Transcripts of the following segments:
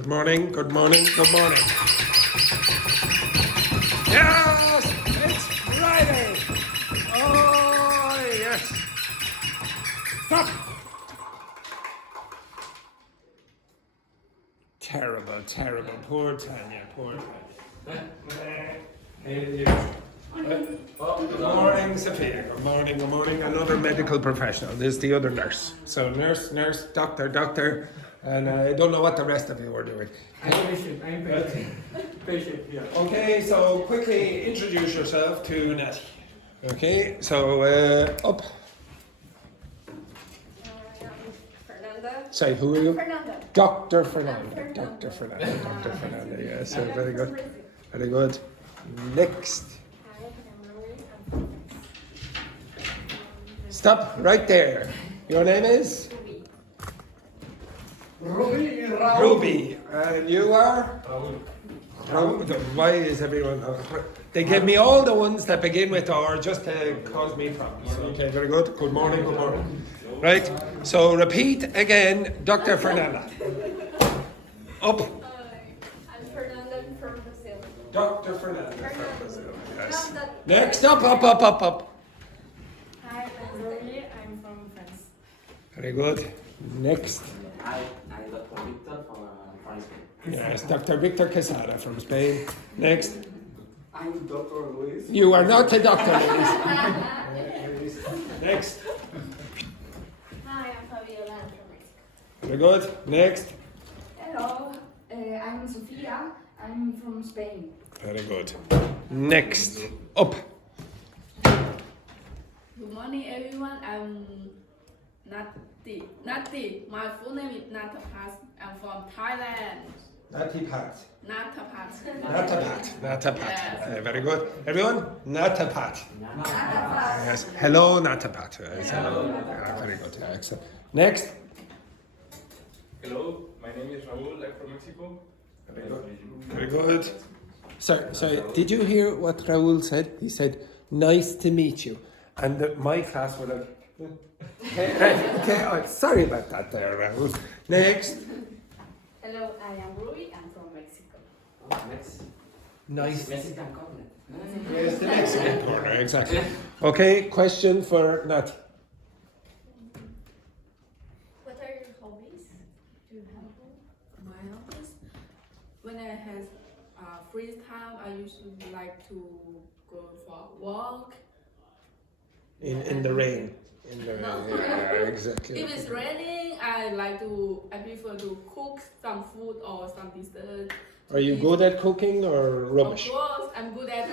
Good morning, good morning, good morning. Yes, it's Friday. Oh, yes. Stop. Terrible, terrible. Poor Tanya, poor Tanya. Good morning, Sophia. Good morning, good morning. Another medical professional. This is the other nurse. So nurse, doctor, and I don't know what the rest of you are doing. I'm patient. Patient, yeah. Okay, so quickly introduce yourself to Natty. Okay, so up. Fernanda. Say, who are you? Fernanda. Dr. Fernanda. Fernanda. Dr. Fernanda. Dr. Fernanda. Yes, very good. Very good. Next. Hi, I'm Raul. Stop right there. Your name is? Rubi. Rubi. Ruby. And you are? Raul. Why is everyone? They gave me all the ones that begin with R just to cause me problems. Okay, very good. Good morning, good morning. Right, so repeat again, Dr. Fernanda. Up. I'm Fernanda from Brazil. Dr. Fernanda from Brazil. Yes. Not that- Next, up. Hi, I'm Raul. I'm from France. Very good. Next. I Dr. Victor from Spain. Yes, Dr. Victor Quesada from Spain. Next. I'm Dr. Luis. You are not a doctor, ladies. Next. Hi, I'm Fabiola. I'm from Mexico. Very good. Next. Hello, I'm Sofia. I'm from Spain. Very good. Next. Up. Good morning, everyone. I'm Natty. My full name is Natapat. I'm from Thailand. Natapat. Natapat. Natapat. Very good. Everyone? Natapat. Yes. Hello, Natapat. Yes, hello. Yeah, very good. Yeah, excellent. Next. Hello, my name is Raul. I'm from Mexico. Very good. Very good. Sorry, did you hear what Raul said? He said, nice to meet you. And my class were like, okay, oh, sorry about that there, Raul. Next. Hello, I am Ruby. I'm from Mexico. Next. Nice. Mexican continent. Yes, the Mexican corner, exactly. Okay, question for Nat. What are your hobbies? Do you have one? My hobbies. When I have free time, I usually like to go for a walk. In the rain. In the No. yeah, exactly. If it's raining, I prefer to cook some food or some dessert. Are you good at cooking or Of rubbish? course, I'm good at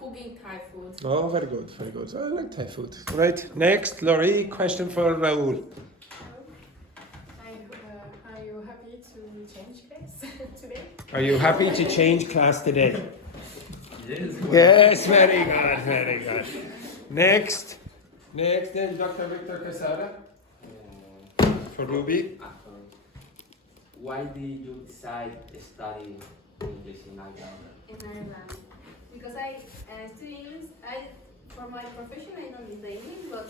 cooking Thai food. Oh, very good, very good. I like Thai food. Right, next, Laurie, question for Raul. Are you happy to change class today? Are you happy to change class today? Yes. Yes, very good, very good. Next then Dr. Victor Quesada for Ruby. Why did you decide to study English in Ireland? In Ireland. Because I study English. For my profession, I don't need the English, but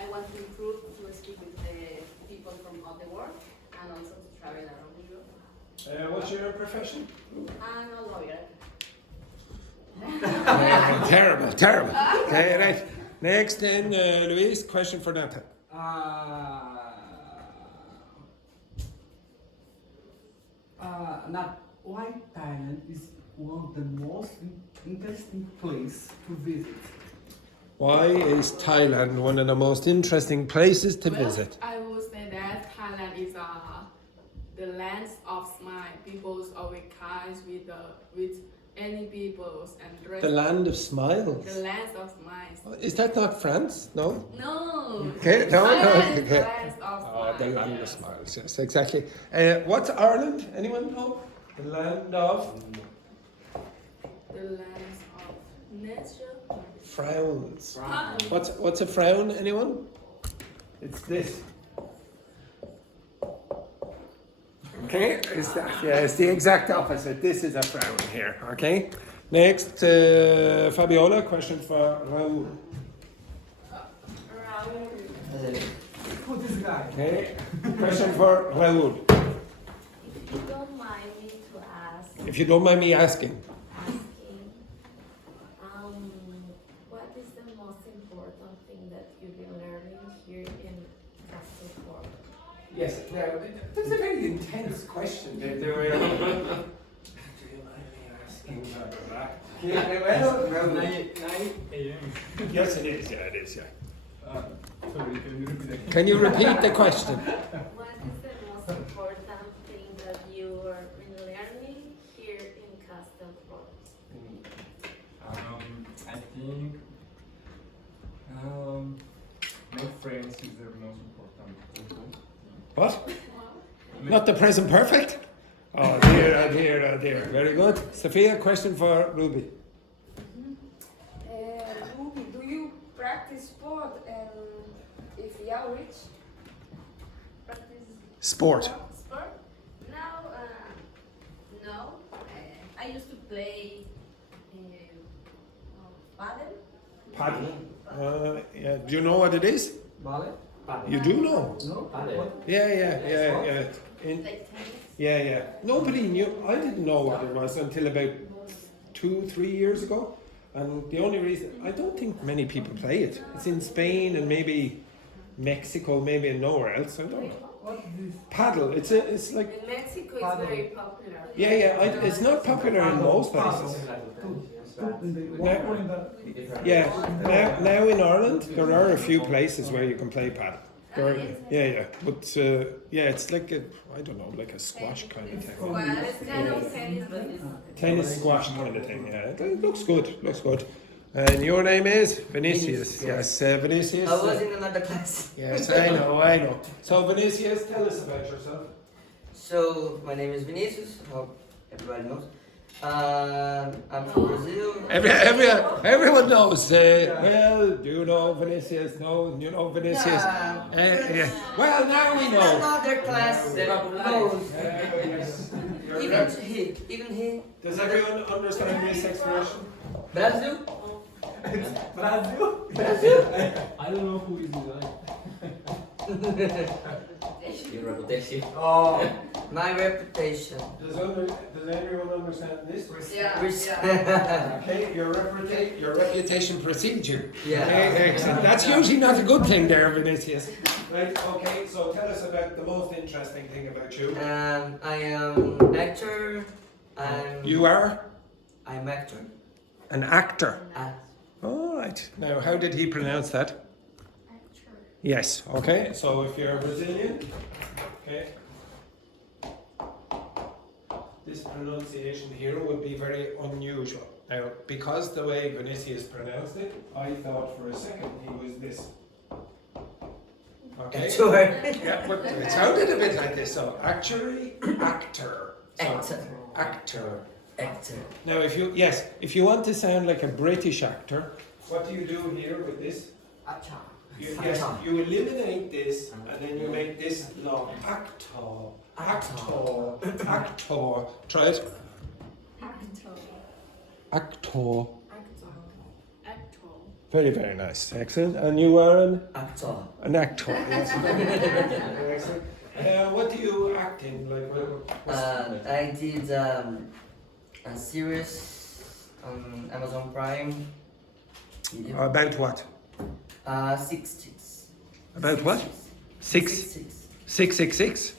I want to improve to speak with the people from all the world and also to travel around Europe. What's your profession? I'm a lawyer. Terrible. Okay, right. Next then, Luis, question for Nathan. Not why Thailand is one of the most interesting place to visit. Why is Thailand one of the most interesting places to visit? I would say that Thailand is the land of smile. People's always kind with any peoples and dress. The land of smiles. The land of smiles. Is that not France? No? No. Okay, no, Thailand is okay. the land of Oh, smiles. the land of yes. smiles, yes, exactly. What's Ireland? Anyone know? The land of The land of nature. frowns. Ah, What's a frown? Anyone? It's this. Okay, it's the exact opposite. This is a frown here. Okay. Next, Fabiola, question for Raul. Raul. Who this guy? Okay, question for Raul. If you don't mind, if you don't mind me asking. What is the most important thing that you've been learning here in Castleford? Yes, now, that's a very intense question. Do you mind me asking? Yes, it is, yeah. Sorry, can you repeat again? Can you repeat the question? What is the most important thing that you are learning here in Castleford? I think make friends is the most important. What? Not the present perfect? Oh dear, oh dear, oh dear. Very good. Sophia, question for Ruby. Ruby, do you practice sport and if yeah, which? Practice Sport. sport? Now, no. I used to play paddle. Paddle. Yeah. Do you know what it is? Ballet? You do know? No? Paddle. What? Yeah. Like tennis. Yeah. Nobody knew. I didn't know what it was until about 2-3 years ago. And the only reason, I don't think many people play it. It's in Spain and maybe Mexico, maybe and nowhere else. I don't know. What is this? Paddle. It's like, In Mexico, Paddle. it's very popular. it's not popular in most places. In the one or in the... Yeah. Now in Ireland, there are a few places where you can play paddle. Yeah. But it's like I don't know, like a squash kind of thing. Well, it's kind of tennis, but it's Tennis squash kind of thing. Yeah, it looks good. And your name is Vinicius. Yes, Vinicius. I was in another class. Yes, I know. So Vinicius, tell us about yourself. So my name is Vinicius. Hope everybody knows. I'm from Brazil. Everyone knows. Well, do you know Vinicius? No, you know Vinicius. Yeah. Well, now we know. Another class knows. Yes. Even he. Does everyone understand this expression? Brazil. Brazil? I don't know who is the guy. Your reputation. Oh, my reputation. Does everyone understand this? yeah. Okay, your reputation precedes you. Yeah. Okay, excellent. That's usually not a good thing there, Vinicius. Right, okay, so tell us about the most interesting thing about you. I am actor. You are I'm actor. an actor. Uh, All right. Now, how did he pronounce that? Yes, okay, so if you're Brazilian, okay, this pronunciation here would be very unusual. Now, because the way Vinicius pronounced it, I thought for a second he was this. Okay? Sure. Yeah, but it sounded a bit like this, so actually, actor. So, Actor. Actor. Actor. Now, if you want to sound like a British actor, what do you do here with this? You eliminate this and then you make this long. Actor. Try it. Actor. Very, very nice. Excellent. And you are Actor. an actor. Excellent. What do you act in? I did a series on Amazon Prime. About what? 6 About what? 666?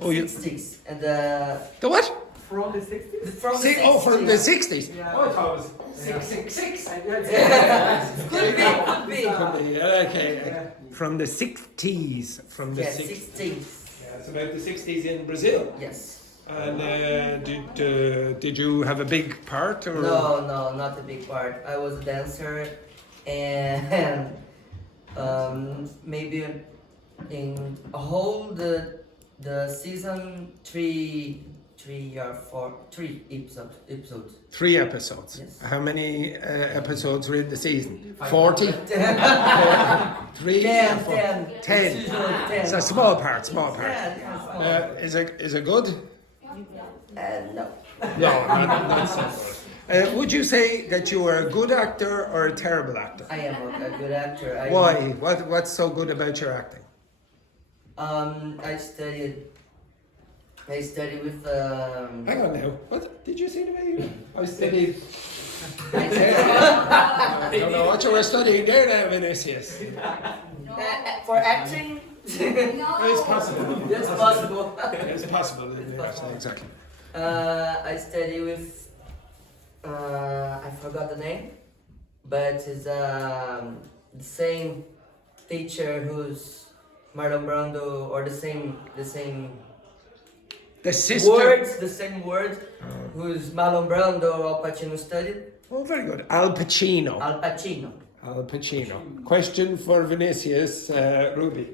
Oh, you. 6 and The what? From the 60s? from the From the 60s. Yeah. Oh, I thought it was 666. Could be. Could be, okay. From the 60s. From the 60s. 60s. Yeah, it's about the 60s in Brazil. Yes. And did you have a big part? Or? No, not a big part. I was a dancer, and maybe in a whole the season 3 episodes. 3 episodes. Yes. How many episodes were in the season? 40? 3? 10. 10. So small part. Yeah. Is it good? No. No, not so good. Would you say that you are a good actor or a terrible actor? I am a good actor. Why? What's so good about your acting? I studied with Hang on now. What did you say? I studied. I don't know what you were studying there now, Vinicius. For acting, It's possible. it's possible. It's possible. Yes, exactly. I study with, I forgot the name, but it's the same teacher who's Marlon Brando, or the same The sister. words, the same words, who's Marlon Brando or Al Pacino studied. Oh, very good. Al Pacino. Al Pacino. Al Pacino. Question for Vinicius, Ruby.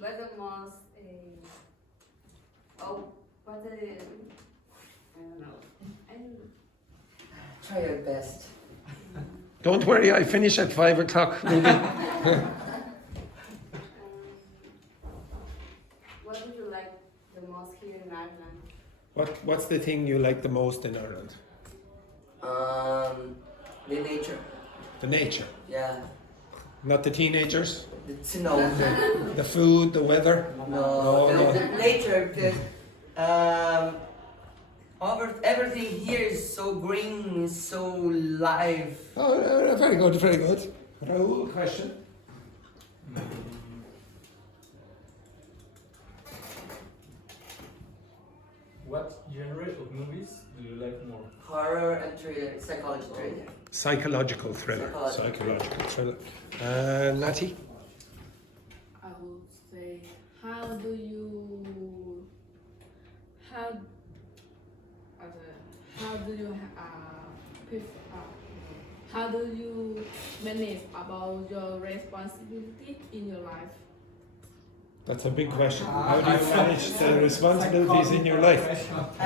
What's the most, what's the, I don't know. Try your best. Don't worry, I finish at 5 o'clock, Ruby. What do you like the most here in Ireland? What's the thing you like the most in Ireland? The nature. The nature. Yeah. Not the teenagers? It's no, The food, the weather? no, No. the nature, because everything here is so green, is so live. Oh, very good, very good. Raul, question? What genre of movies do you like more? Horror and thriller, psychology thriller. Psychological thriller. Psychological thriller. Natty? I would say, how do you manage about your responsibility in your life? That's a big question. How do you manage the responsibilities in your life? I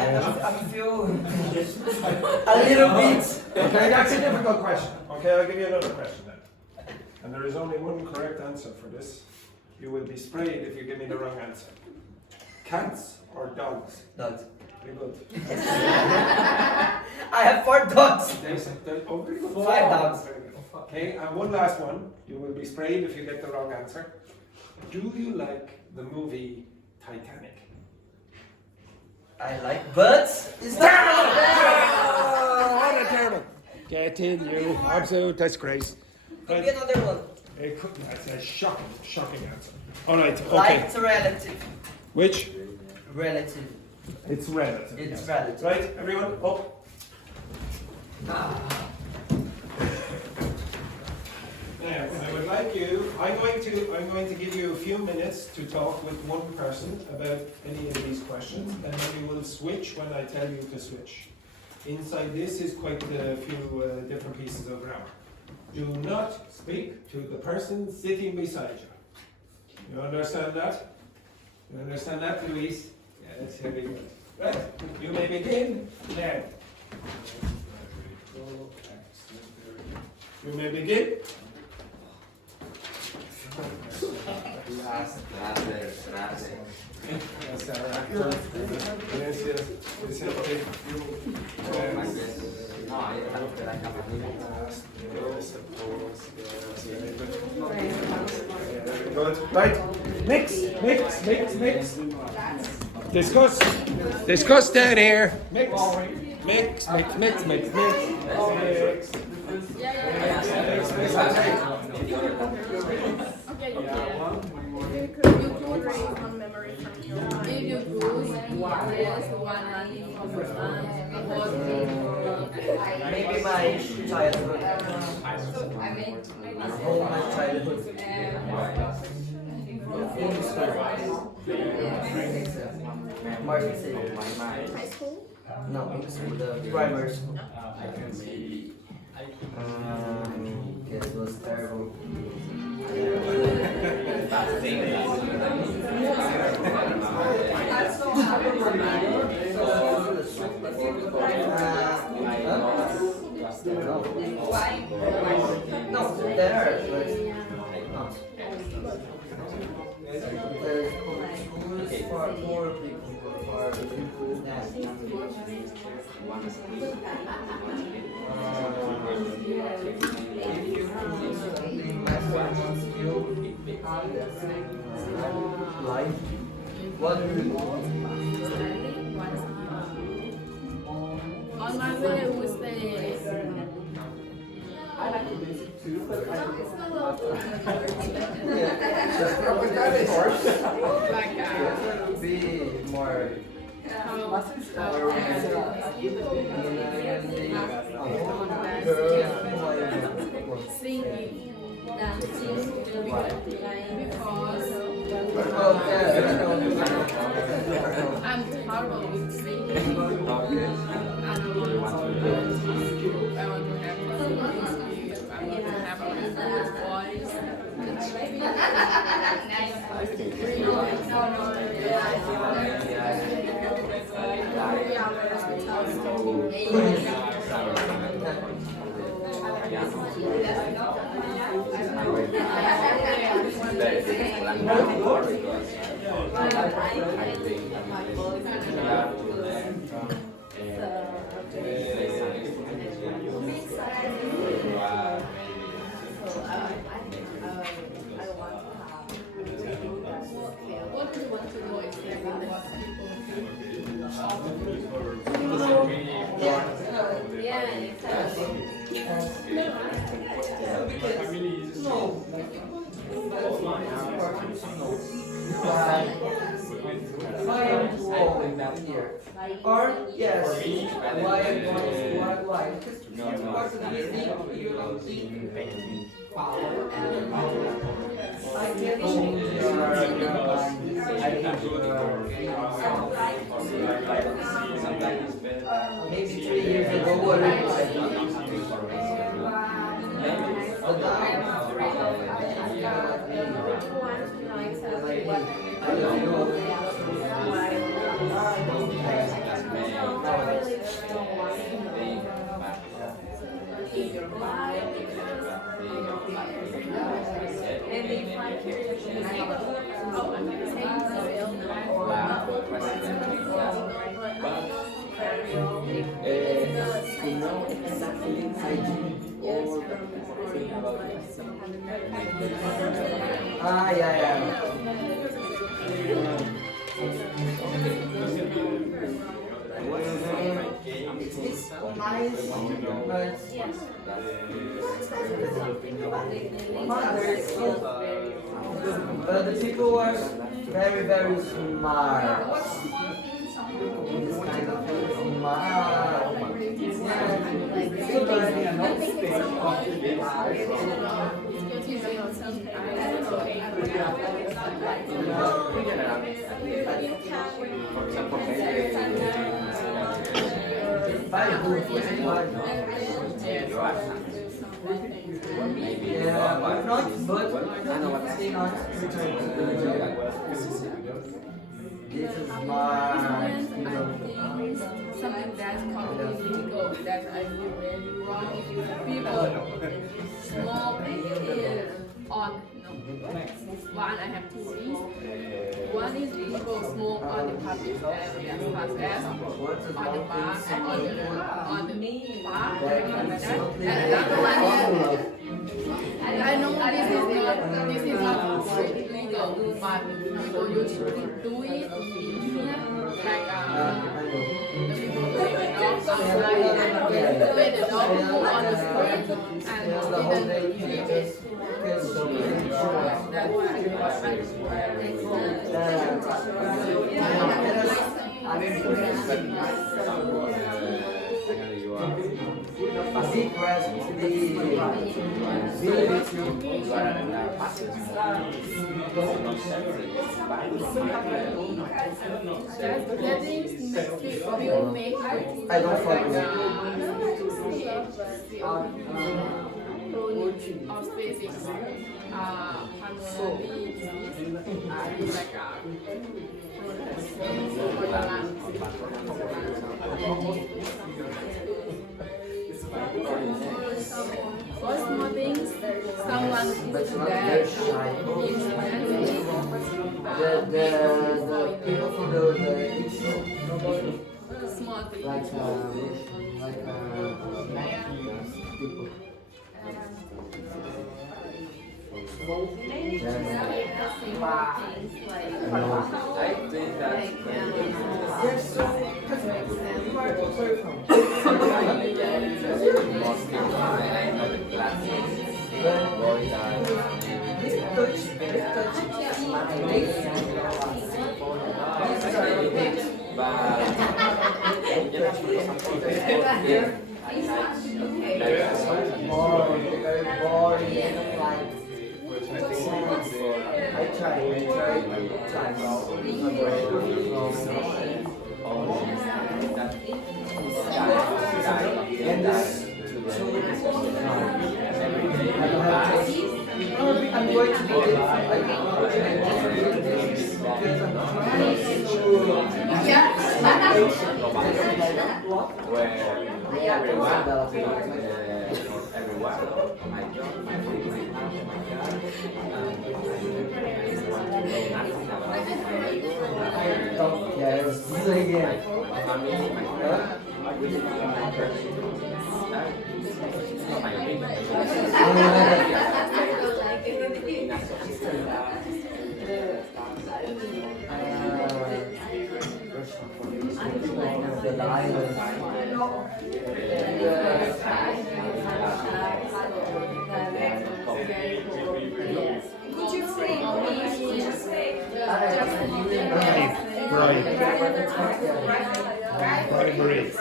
feel a little bit. Okay, that's a difficult question. Okay, I'll give you another question then. And there is only one correct answer for this. You will be sprayed if you give me the wrong answer. Cats or dogs? Dogs. Very good. I have 4 dogs. Oh, very good. 5 dogs. Very good. Okay, and one last one. You will be sprayed if you get the wrong answer. Do you like the movie Titanic? I like, but it's terrible. Oh, what a terrible! Get in, you absolute disgrace. Could be another one. That's a shocking answer. All right, okay. Like relative. Which? Relative. It's relative. It's yes. relative. Right, everyone, up. Now, I would like you. I'm going to give you a few minutes to talk with one person about any of these questions, and then we will switch when I tell you to switch. Inside this is quite a few different pieces of grammar. Do not speak to the person sitting beside you. You understand that? You understand that, Luis? Yes, very good. Right, you may begin now. You may begin. Yes, our actor. Yes, okay. Good. Right. Mix. Discuss down here. Mix. Okay, you could raise one memory from your If you choose Maybe my childhood. All my childhood. In school. More specific. high school? No, in school, the primary school. It was terrible. No, there are. The school is for poor people. If you Life. What do you On my way, we stay. I like to visit too, but I don't Like be more singing, dancing, because I'm terrible with singing. I want to have a good voice. What do you want to know exactly what people Yeah, exactly. Or yes, why? Because you think I can change your maybe 3 years ago what it was. Ah, yeah, yeah. It's nice, but the people are very, very smart. It's kind of smart. Yeah, not, but say not. This is my something that's completely legal that I feel very wrong. People small on one I have two things. One is people smoke on the public area such as on the bar and on the park like that. And another one is I know this is not legal, but people usually do it in here, like the people doing the dog outside, when the dog go on the street and didn't leave it. That's why a big present to the village. that is will make I don't follow. of physics harmony is like for small things, someone is that The people from the small things. people. Maybe just like the simple things like I think that's They're so different. You are very from. I'm going to be Could you say Bribery.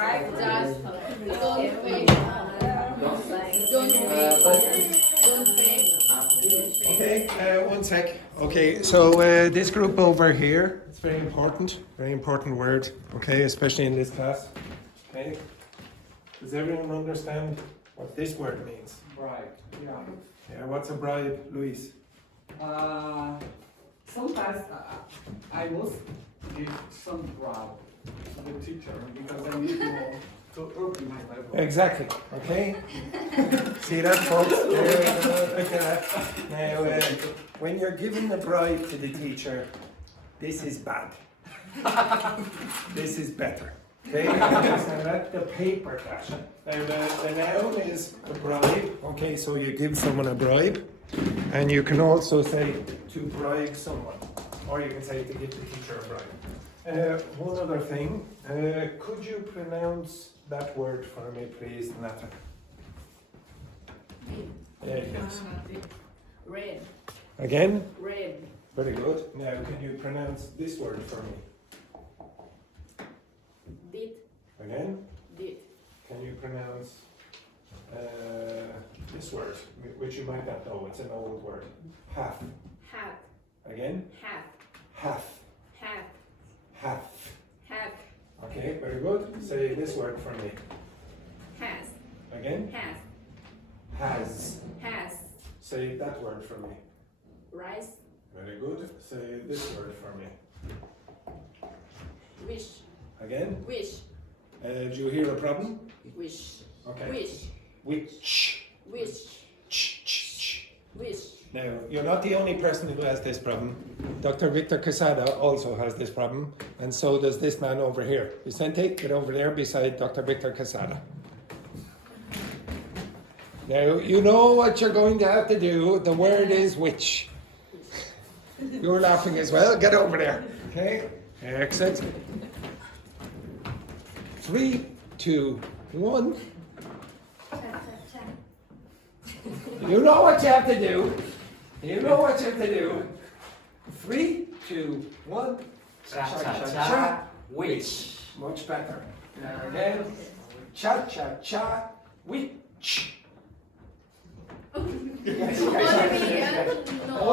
Okay, one sec. Okay, so this group over here, it's very important word, okay, especially in this class. Okay, does everyone understand what this word means? Right. Yeah. Yeah, what's a bribe, Luis? Sometimes I must give some bribe to the teacher because I need to organize my work. Exactly, okay? See that, folks? Look at that. Now, when you're giving a bribe to the teacher, this is bad. This is better. Okay, understand that? The paper cash. Now, the noun is a bribe. Okay, so you give someone a bribe. And you can also say to bribe someone. Or you can say to give the teacher a bribe. One other thing. Could you pronounce that word for me, please, Natty? Yes. Red. Again? Red. Very good. Now, can you pronounce this word for me? Did. Again? Did. Can you pronounce this word, which you might not know? It's an old word. Half. Hat. Again? Hat. Half. Hat. Half. Hat. Okay, very good. Say this word for me. Has. Again? Has. Has. Has. Say that word for me. Rice. Very good. Say this word for me. Wish. Again? Wish. Do you hear a problem? Wish. Okay. Wish. Which? Wish. Wish. Now, you're not the only person who has this problem. Dr. Victor Quesada also has this problem, and so does this man over here. Vicente, get over there beside Dr. Victor Quesada. Now, you know what you're going to have to do. The word is which. You're laughing as well. Get over there. Okay? Excellent. 3, 2, 1. You know what you have to do. You know what you have to do. 3, 2, 1. Cha-cha-cha, which. Much better. Now again. Cha-cha-cha, which. Oh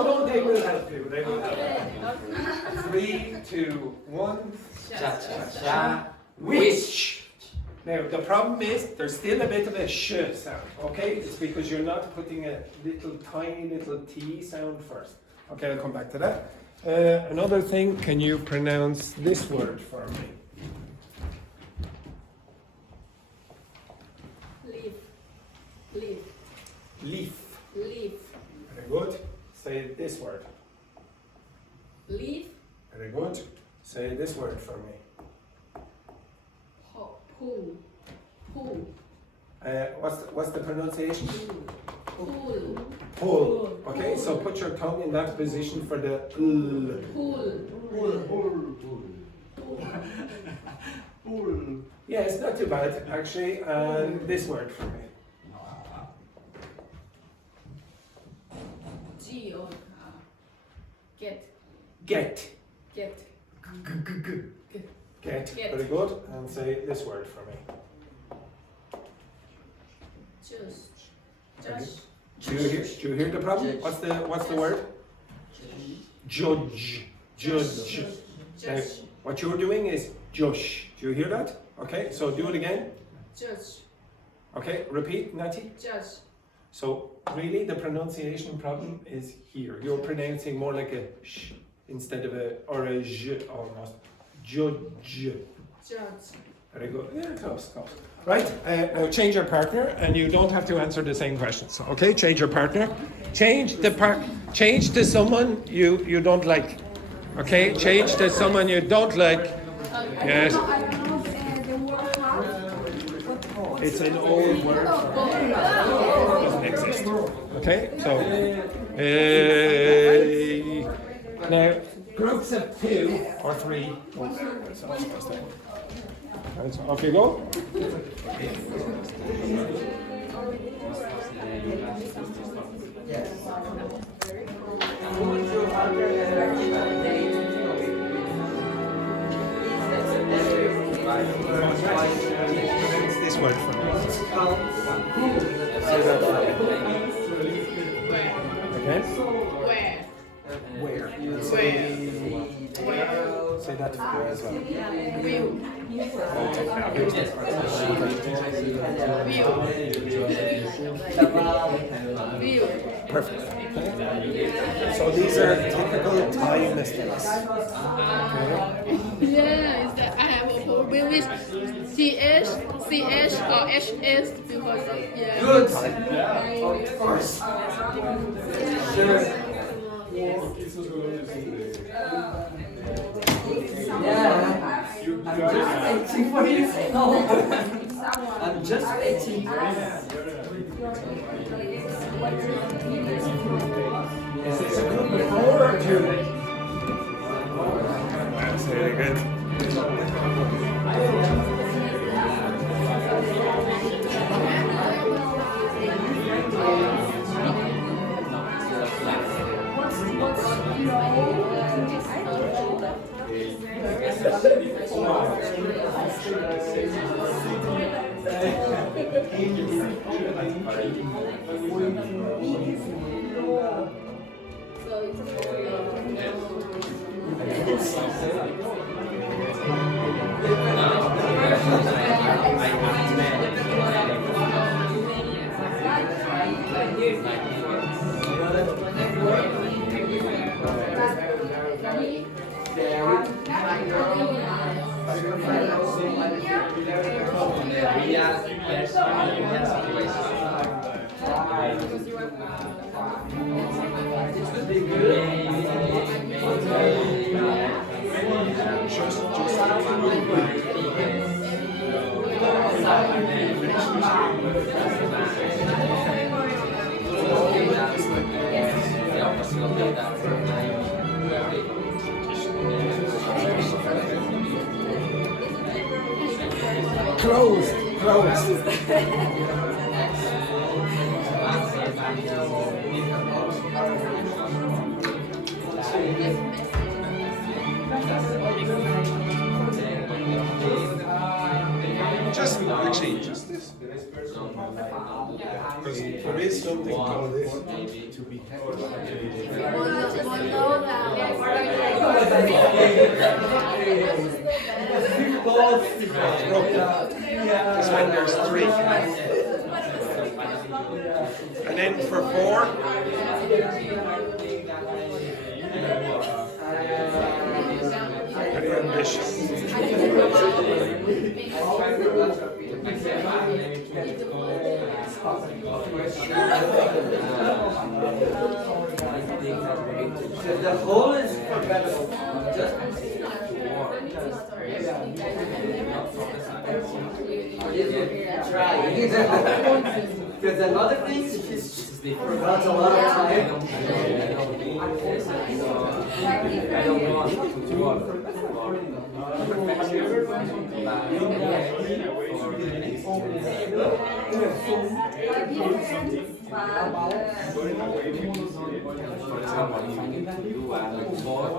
no, they will help you. They will help you. 3, 2, 1. Cha-cha-cha, Which. Now the problem is there's still a bit of a sh sound, okay? It's because you're not putting a tiny little t sound first. Okay, I'll come back to that. Another thing, can you pronounce this word for me? Leaf. Leaf. Leaf. Leaf. Very good. Say this word. Leaf. Very good. Say this word for me. Pool. Pool. What's the pronunciation? Pool. Pool. Pull. Okay, so put your tongue in that position for the l. Pool. Yeah, it's not too bad actually. And this word for me. G or get. Get. Get. Get. Get. Very good. And say this word for me. Just. Do you hear the problem? What's the word? Judge. Judge. Now, what you're doing is jush. Do you hear that? Okay, so do it again. Judge. Okay, repeat, Natty. Judge. So really the pronunciation problem is here. You're pronouncing more like a sh instead of a or a j almost. Judge. Judge. Very good. Yeah, close. Right, now change your partner and you don't have to answer the same questions. Okay, change your partner. Change to someone you don't like. Okay, change to someone you don't like. Yes. I don't know the word half. It's an old word. It doesn't exist. Okay, so now groups of 2 or 3. Right, so off you go. It's this word for me. Say that again. Where? Where? Say that for me as well. Will. Will. Perfect. So these are typical Thai mistakes. Yeah, is that I have a will with CH or HS because yeah. Good. Of course. Sure. Yeah. I'm just waiting for you. No. I'm just waiting. Is this a group of 4 or 2? Say it again. Closed. Just this. Because there is something called this. This one there's 3. And then for 4. Very ambitious. The whole is forgettable. Just try. Because another thing is before That's a lot of time. I don't want to work for perfection, for example, if I need to do a report,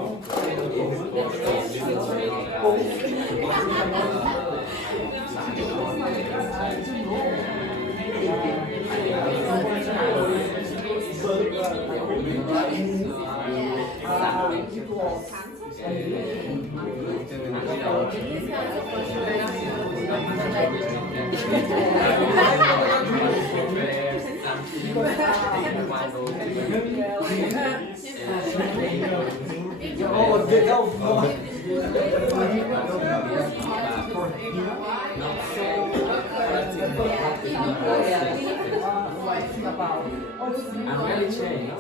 I'm very changed.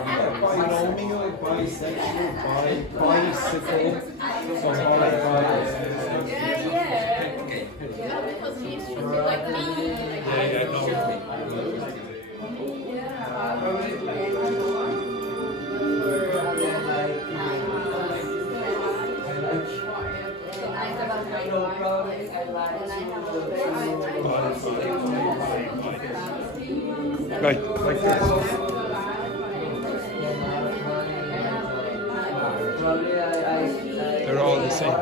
Binomial, bisexual, bicycle, something like that. Yeah, because he's like me. Right, like this. They're all the same.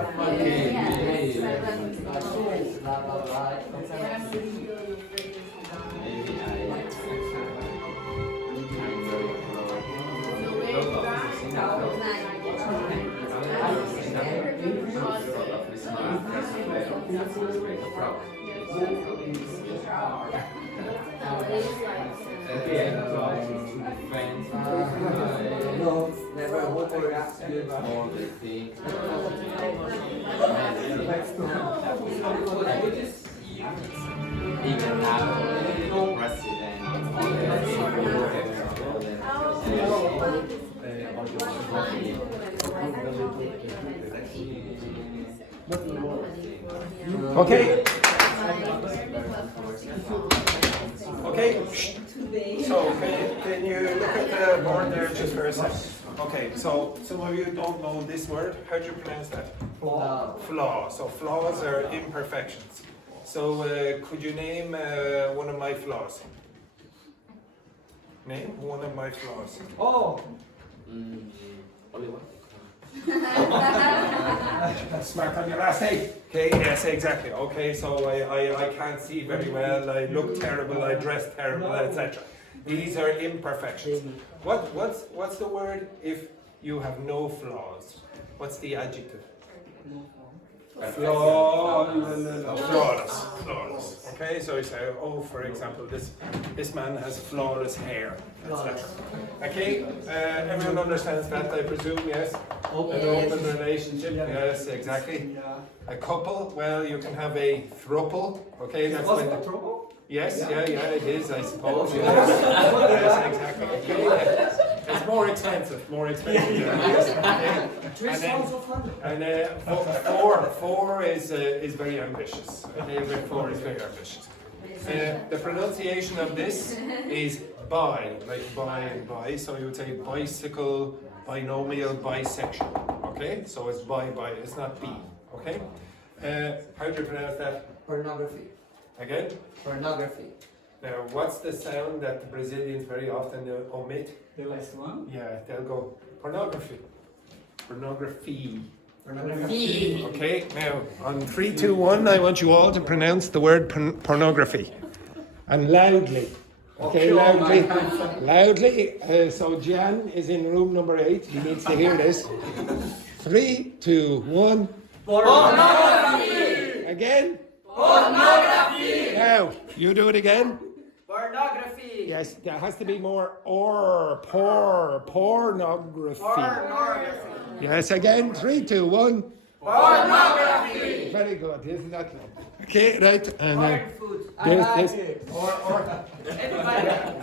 No, never hope or ask you. Even now, president. Okay. Okay. So can you look at the board there just for a second? Okay. So some of you don't know this word. How do you pronounce that? Flaw. Flaw. So flaws are imperfections. So could you name one of my flaws? Name one of my flaws. Oh, Only one. Smart on your last name. Okay, yes, exactly. Okay, so I can't see very well, I look terrible, I dress terrible, etc. These are imperfections. What's the word if you have no flaws? What's the adjective? Flawless. Okay, so you say, oh, for example, this man has flawless hair. That's that. Okay, everyone understands that, I presume, yes? An open relationship, yes, exactly. A couple, well, you can have a throuple. Okay, that's when. Yes, yeah, it is, I suppose. Yes, exactly. Okay. It's more expensive. Four is very ambitious. Okay, four is very ambitious. The pronunciation of this is bi, like bi and bi. So you would say bicycle, binomial, bisexual. Okay, so it's bi. It's not b. Okay. How do you pronounce that? Pornography. Again? Pornography. Now, what's the sound that the Brazilians very often omit? The last one? Yeah, they'll go pornography. Pornography. Pornography. Okay, now on 3, 2, 1, I want you all to pronounce the word pornography. And loudly. Okay, loudly. Loudly. So Jan is in room number 8. He needs to hear this. 3, 2, 1. Pornography. Again. Pornography. Now, you do it again. Pornography. Yes, there has to be more pornography. Yes, again. 3, 2, 1. Pornography. Very good. Isn't that good? Okay, right. And Foreign food. there's this.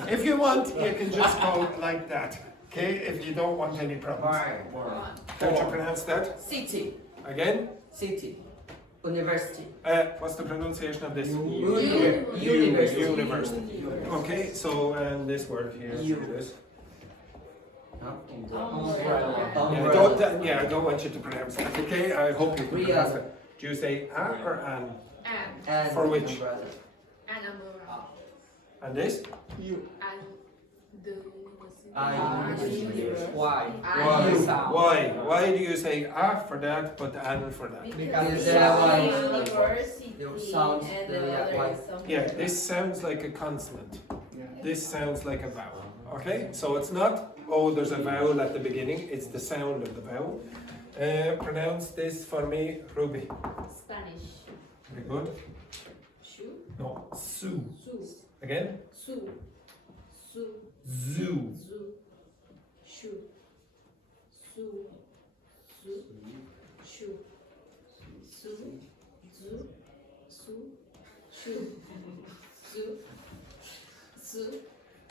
If you want, you can just go like that. Okay, if you don't want any problems. How do you pronounce that? City. Again? City. University. What's the pronunciation of this? University. University. Okay, so this word here. See this. I don't want you to pronounce that. Okay, I hope you can pronounce it. Do you say a or an? And. For which? And umbrella. And this? You. And the Why? Why do you say a for that but an for that? Because university sounds and the other is something. Yeah, this sounds like a consonant. This sounds like a vowel. Okay, so it's not, oh, there's a vowel at the beginning, it's the sound of the vowel. Pronounce this for me, Ruby. Spanish. Very good. Shoe. No, su. Su. Again? Su. Su. Zoo. Zu. Shoe. Su. Zu. Shoe. Su. Zu. Su. Shoe. Su. Su.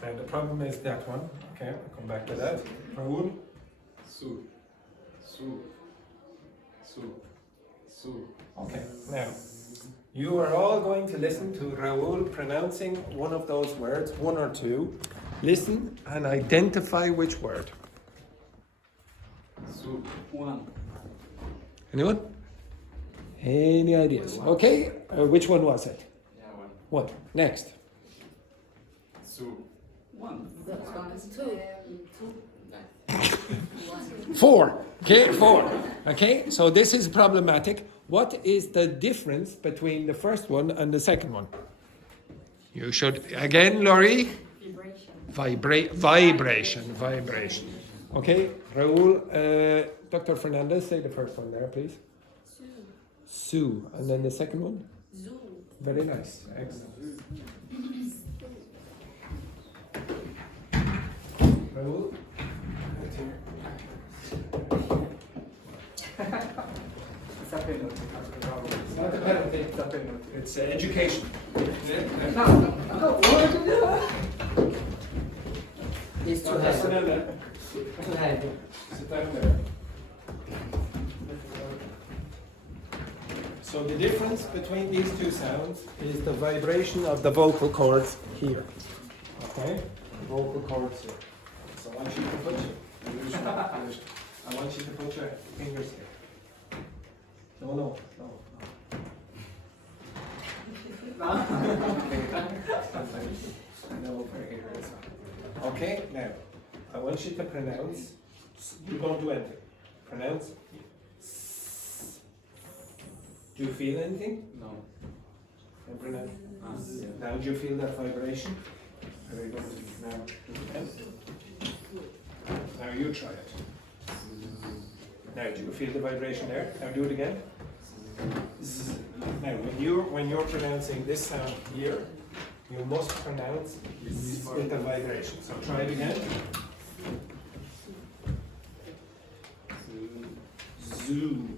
Now the problem is that one. Okay, I'll come back to that. Raul. Su. Okay, now you are all going to listen to Raul pronouncing one of those words, one or two. Listen and identify which word. Su. One. Anyone? Any ideas? Okay, which one was it? Yeah, one. One. Next. Su. One. Two. 4. Okay, 4. Okay, so this is problematic. What is the difference between the first one and the second one? You should, again, Laurie? Vibration. Okay, Raul, Dr. Fernandez, say the first one there, please. Sue. And then the second one? Zoo. Very nice. Excellent. Raul? It's a penalty. It's not a penalty. It's a penalty. It's education. It's too Dr. heavy. Fernandez, Too heavy. sit down there. So the difference between these two sounds is the vibration of the vocal cords here. Okay? The vocal cords here. So I want you to put I want you to put your fingers here. No. I know over here is. Okay, now I want you to pronounce. You don't do anything. Pronounce. Do you feel anything? No. And pronounce. Now do you feel that vibration? Very good. Now you try it. Now, do you feel the vibration there? Now do it again. Z. Now, when you're pronouncing this sound here, you must pronounce z with the vibration. So try it again. Zoo.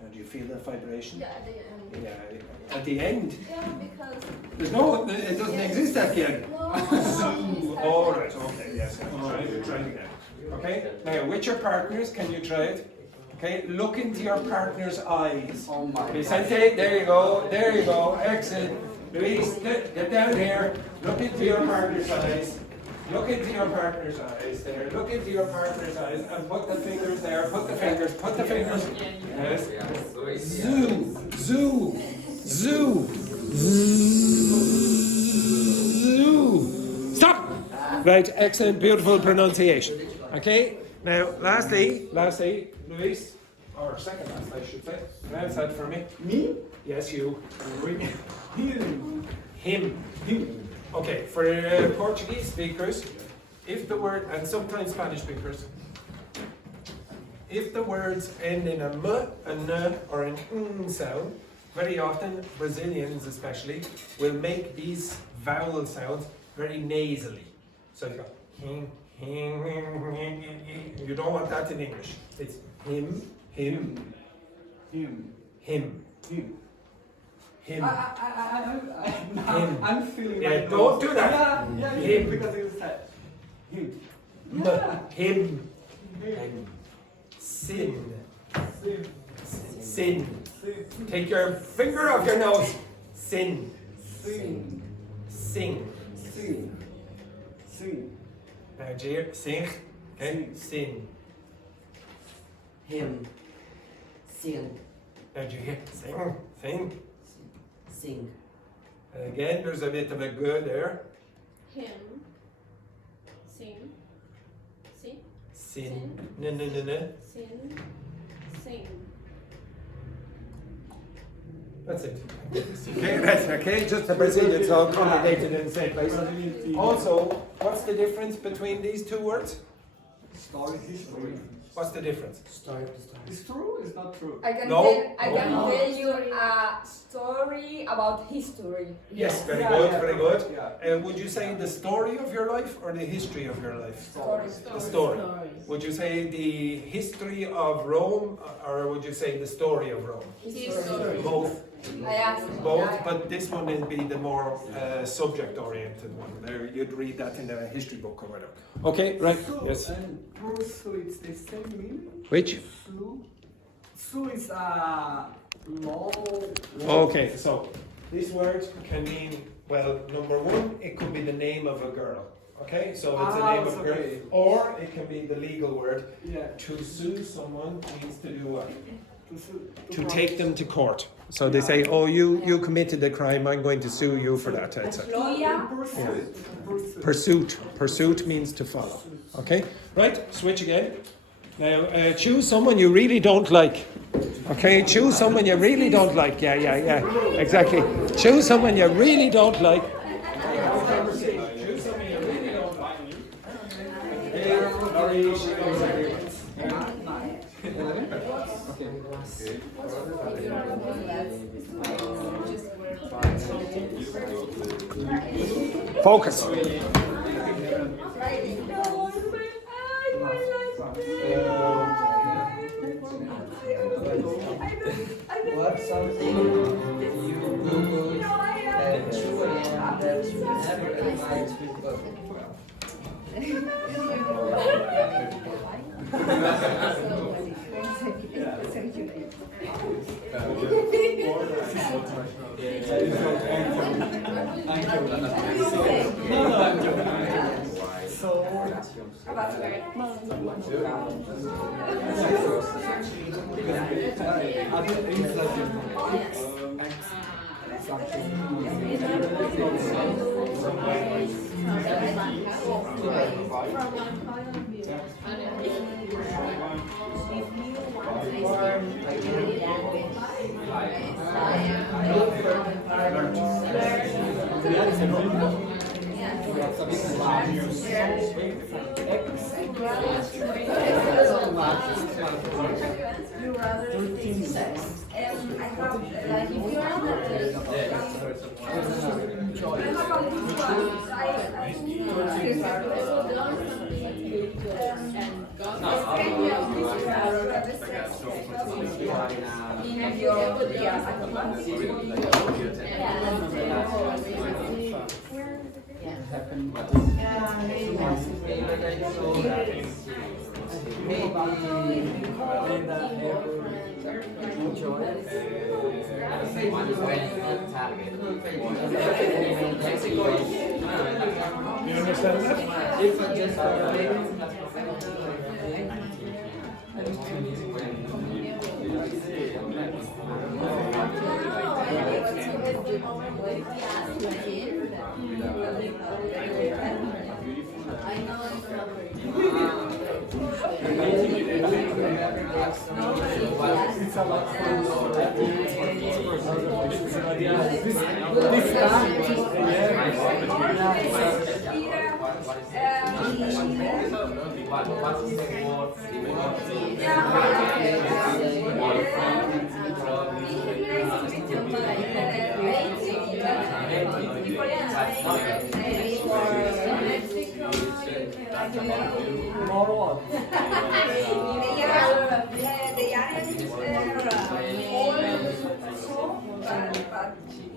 Now, do you feel that vibration? Yeah, at the end. Yeah, at the end. Yeah, because. There's no, it doesn't exist at the end. No. Zoo. All right. Okay. Yes. Try it again. Okay. Now, with your partners, can you try it? Okay. Look into your partner's eyes. Oh my Vicente, there you go. There you go. Excellent. Luis, get down here. Look into your partner's eyes. Look into your partner's eyes there. Look into your partner's eyes and put the fingers there. Put the fingers. Put the fingers. Yes. Zoo. Zoo. Zoo. Zoo. Stop. Right. Excellent. Beautiful pronunciation. Okay. Now, lastly, Luis, or second last, I should say. Pronounce that for me. Me? Yes, you. Him. Him. Okay, for Portuguese speakers, if the word, and sometimes Spanish speakers, if the words end in a m, a n, or an n sound, very often, Brazilians especially, will make these vowel sounds very nasally. So you go, him, you don't want that in English. It's him. Him. Him. I'm feeling. Yeah, my don't nose. do that. Yeah, Him. because it's said. Him. Him. Him. Sin. Sin. Sin. Take your finger off your nose. Sin. Sin. Sing. Sin. Sin. Now, dear, sing. Okay. Sin. Him. Sing. Now, do you hear? Sing. Sing. Sing. And again, there's a bit of a good there. Him. Sing. See? Sin. No. Sin. Sing. That's it. Okay, that's okay. Just the Brazilians all congregated in the same place. Also, what's the difference between these two words? Story, history. What's the difference? Story. It's true. It's not true. I can No. tell you a story about history. Yes, very Yeah, good, yeah, very good. yeah. Would you say the story of your life or the history of your life? Story. The story. Would you say the history of Rome or would you say the story of Rome? History. Both. I asked. Both, Yeah. but this one will be the more subject-oriented one. There, you'd read that in a history book or whatever. Okay, right. So, Yes. and pursue, it's the same meaning. Which? Sue is a long. Okay, so this word can mean, well, number one, it could be the name of a girl. Okay, so it's the name of a girl. okay. Or it can be the legal word. Yeah. To sue someone means to do what? To To take them to court. So they say, oh, you committed a crime, I'm going to sue you for that, etc. Pursuit. Pursuit means to follow. Okay? Right, switch again. Now, choose someone you really don't like. Okay, choose someone you really don't like. Yeah. Exactly. Choose someone you really don't like. Choose someone you really don't like. Laurie, she knows everyone. Focus. What's something you Google that you never advised people? You rather take sex. And I have, like, if you are not I have a good one. I You understand that?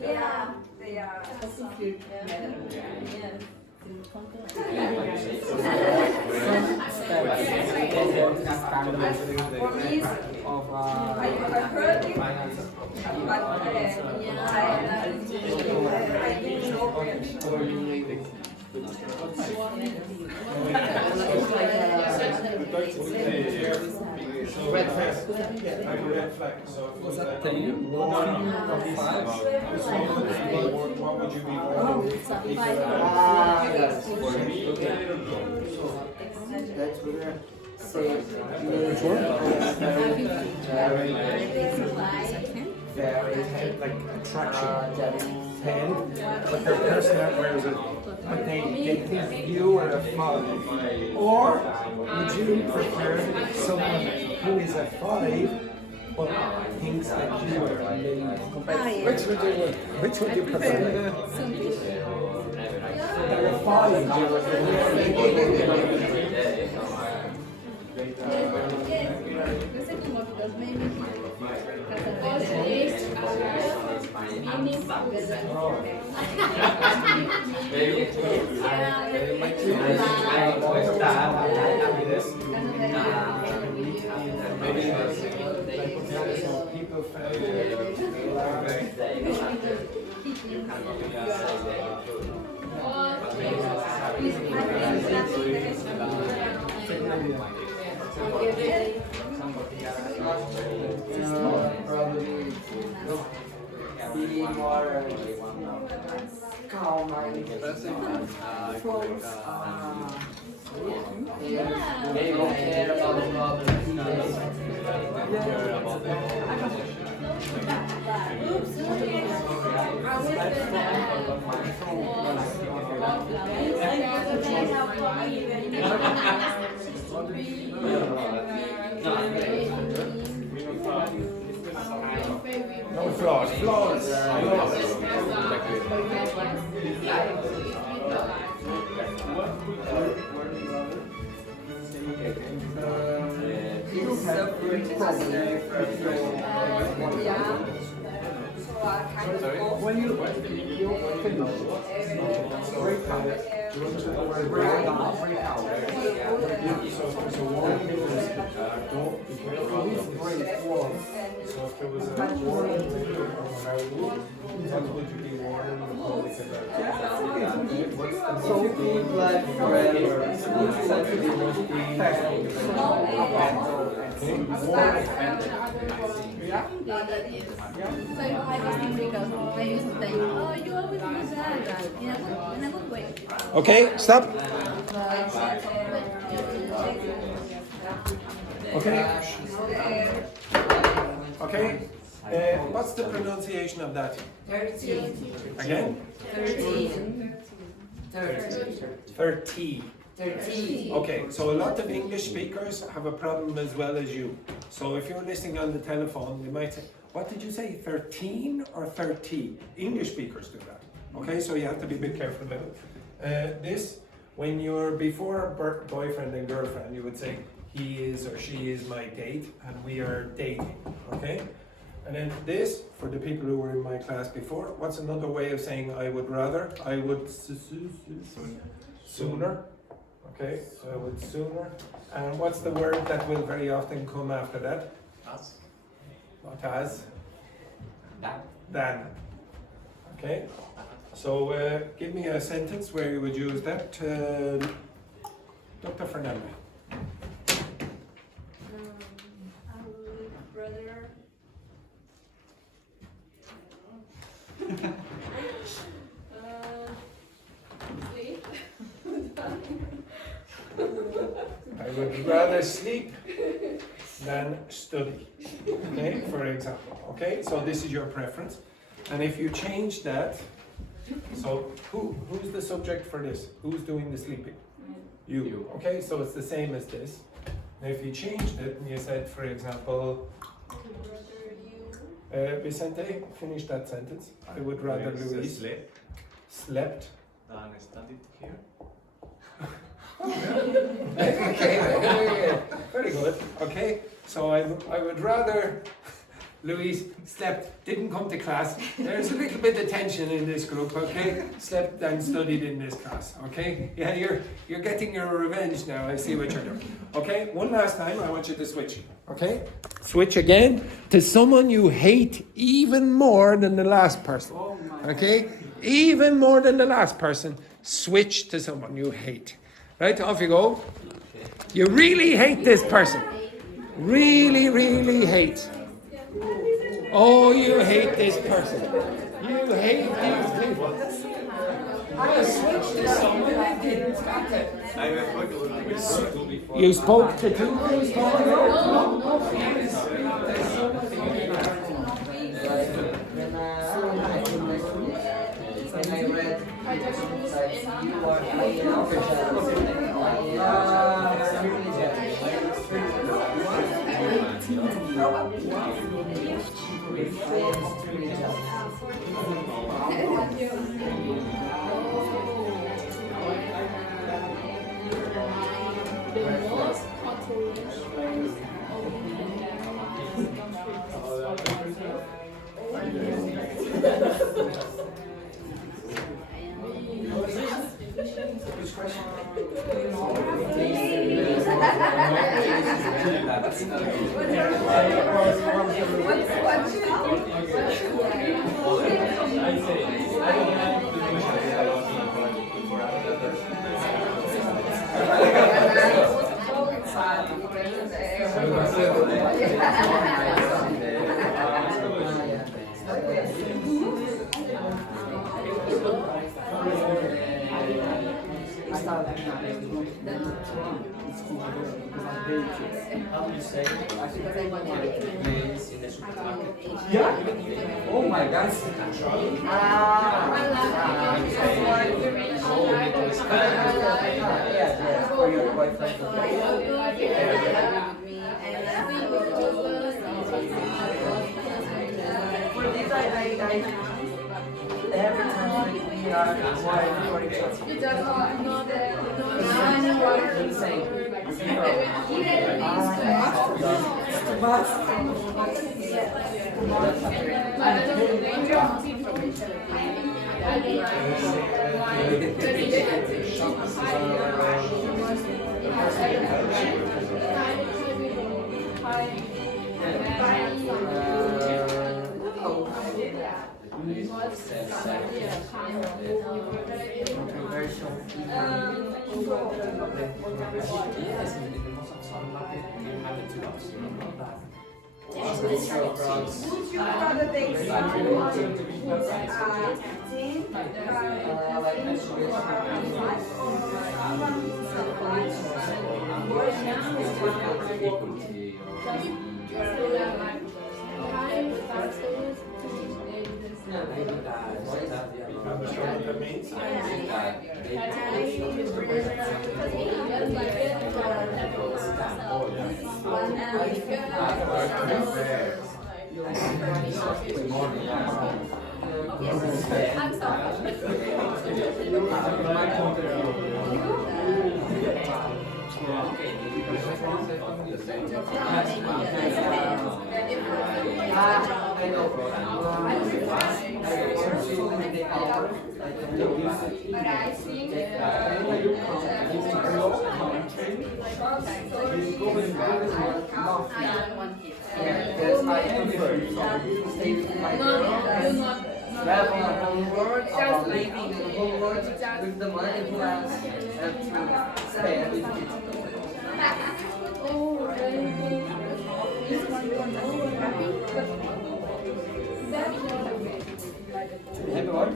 yeah, they are. For me, I heard it, but I didn't know it. Red flag. Like a red flag. So if it was like Tem what would you be? That's good. Say, Very like attraction. But their person wears it. But they think you are a five. Or would you prefer someone who is a five but thinks that you are a lady? Which would you prefer? They're a five. Probably be more calm and they don't care about the problems. No flaws. Flaws. It's suffering from When you finish, break out. So warning is don't be careful. Break was. So if there was a warning Raul, what would you be warning the public about? so big like forever. It's such a Okay, stop. Okay. Okay. What's the pronunciation of that? 13. Again? 13. 30. 30. Okay, so a lot of English speakers have a problem as well as you. So if you're listening on the telephone, they might say, what did you say, 13 or 30? English speakers do that. Okay, so you have to be a bit careful about it. This, when you're before boyfriend and girlfriend, you would say, he is or she is my date, and we are dating, okay? And then this, for the people who were in my class before, what's another way of saying I would rather? I would sooner. Okay, so I would sooner. And what's the word that will very often come after that? As. Not as? That. Than. Okay, so give me a sentence where you would use that. Dr. Fernando. I would rather. Sleep. I would rather sleep than study. Okay, for example. Okay, so this is your preference. And if you change that, so who's the subject for this? Who's doing the sleeping? You. Okay, so it's the same as this. Now if you changed it and you said, for example, Vicente, finish that sentence. I would rather Luis slept. Than studied here. Okay, very good. Okay, so I would rather Louise slept, didn't come to class. There's a little bit of tension in this group, okay? Slept and studied in this class, okay? Yeah, you're getting your revenge now. I see what you're doing. Okay, one last time, I want you to switch. Okay? Switch again to someone you hate even more than the last person. Okay? Even more than the last person. Switch to someone you hate. Right, off you go. You really hate this person. Really, really hate. Oh, you hate this person. You hate these people. I switched to someone that didn't got it. You spoke to two people? When I read you are How do you say? In the supermarket. Yeah? Oh my God. Yeah, for your boyfriend. For this, every time we are wired for each other. It's the same. Would you rather take someone who's 10, Understand what that means? I'm I know. But I think Yes, I prefer to stay with my girl and travel the whole world, or living in the whole world with the money who has to spend with it. Happy what?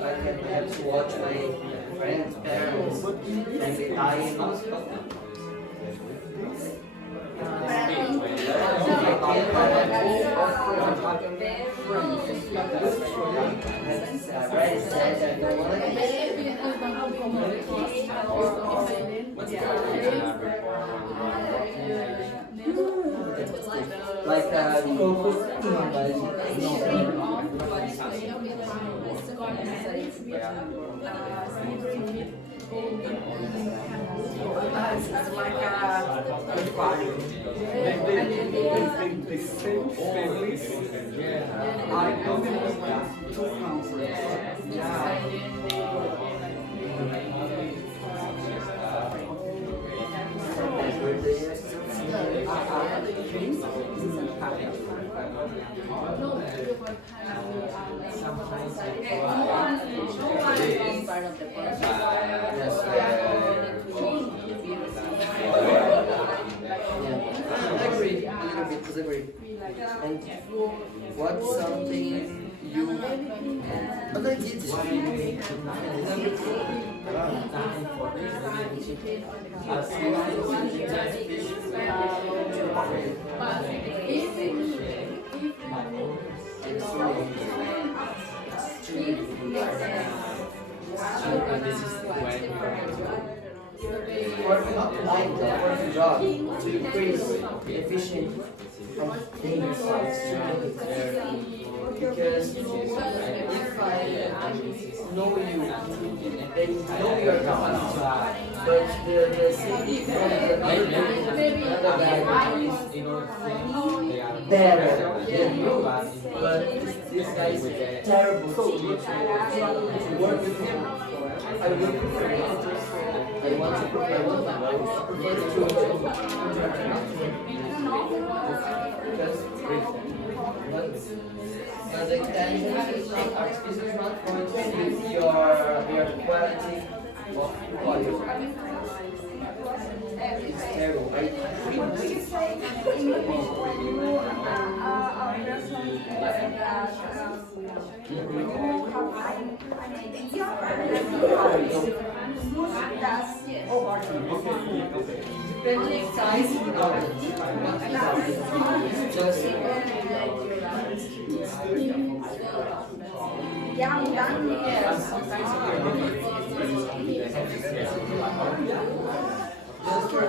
I can have to watch my friends, parents, and they die in hospital. Like They same families. I don't know two countries. agree, a little bit disagree. And what's something you but I did for job to increase efficiency of things because if I know you and know your capacity, but the city another guy is better than you, but this guy is terrible to work with him. I would prefer I want to prepare with my life. I prefer but the intelligence is not going to see your quality of quality. It's terrible. would you say in you a person that you have an idea Just for the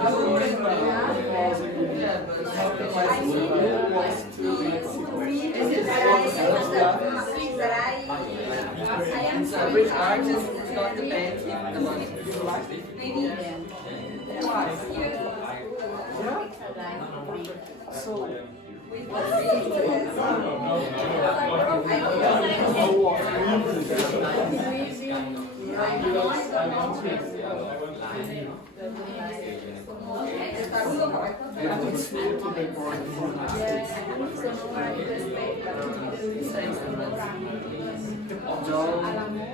Which artist is not the band in the money? So, Don't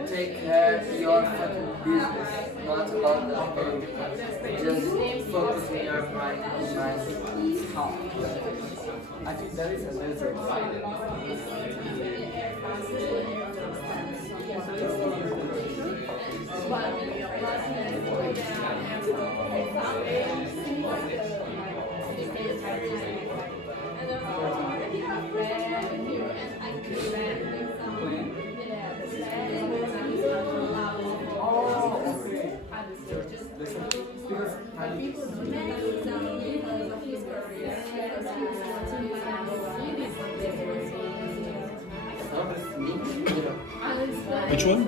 take care of your fucking business, not about the people. Just focus on your mind. I think that is a little Which one?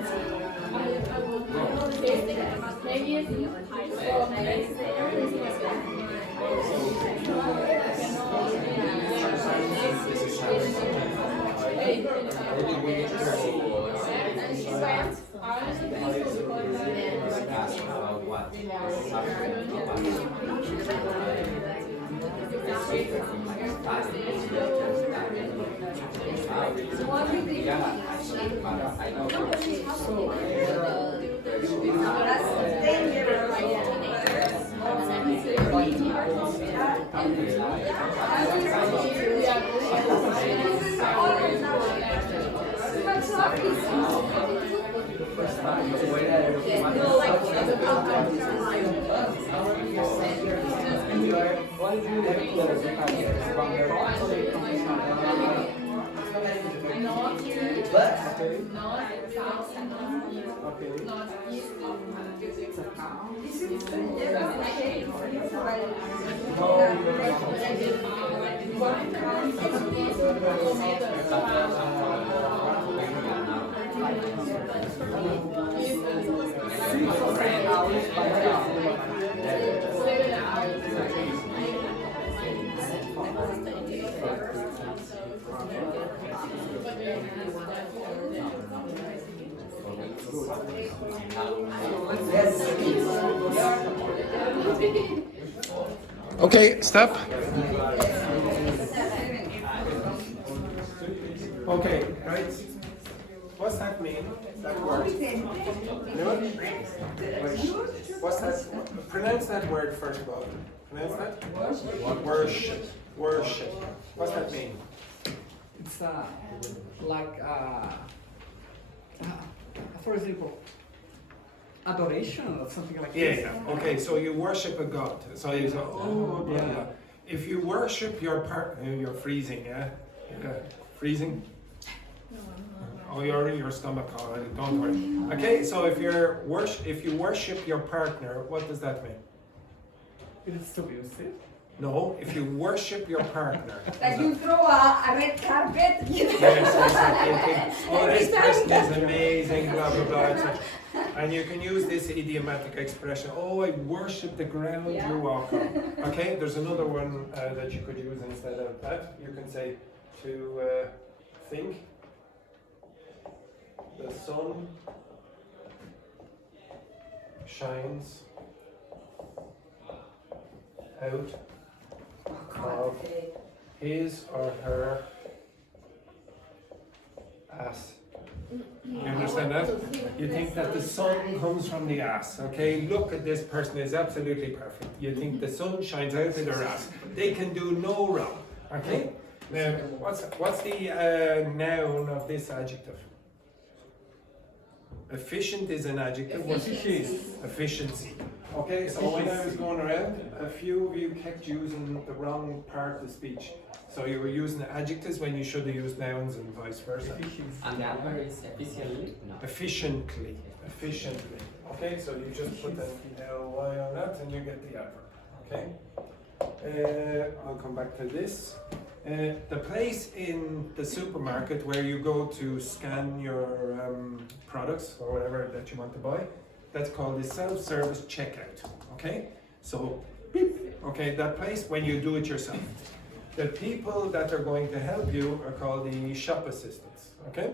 Okay, stop. Okay, right. What's that mean? That word? What's that? Pronounce that word first of all. Pronounce that? Worship. Worship. What's that mean? It's like for example, adoration or something like this. Yeah. Okay, so you worship a god. So you say, oh, blah, blah. If you worship your partner, you're freezing, yeah? Freezing? Oh, you're in your stomach already, don't worry. Okay, so if you worship your partner, what does that mean? It's abusive. No, if you worship your partner. Like you throw a red carpet. Yes, exactly. Oh, this person is amazing, blah, blah, blah. Etc. And you can use this idiomatic expression, oh, I worship the ground you walk on. Okay, there's another one that you could use instead of that. You can say to think. The sun shines out of his or her ass. You understand that? You think that the sun comes from the ass, okay? Look at this person, is absolutely perfect. You think the sun shines out of their ass. They can do no wrong, okay? Now, what's the noun of this adjective? Efficient is an adjective. What's efficiency? Okay, so when I was going around, a few of you kept using the wrong part of the speech. So you were using adjectives when you should have used nouns and vice versa. And the adverb is efficiently? No. Efficiently. Efficiently. Okay, so you just put the ly on that and you get the adverb. Okay? I'll come back to this. The place in the supermarket where you go to scan your products or whatever that you want to buy, that's called the self-service checkout. Okay? So, beep. Okay, that place when you do it yourself. The people that are going to help you are called the shop assistants. Okay?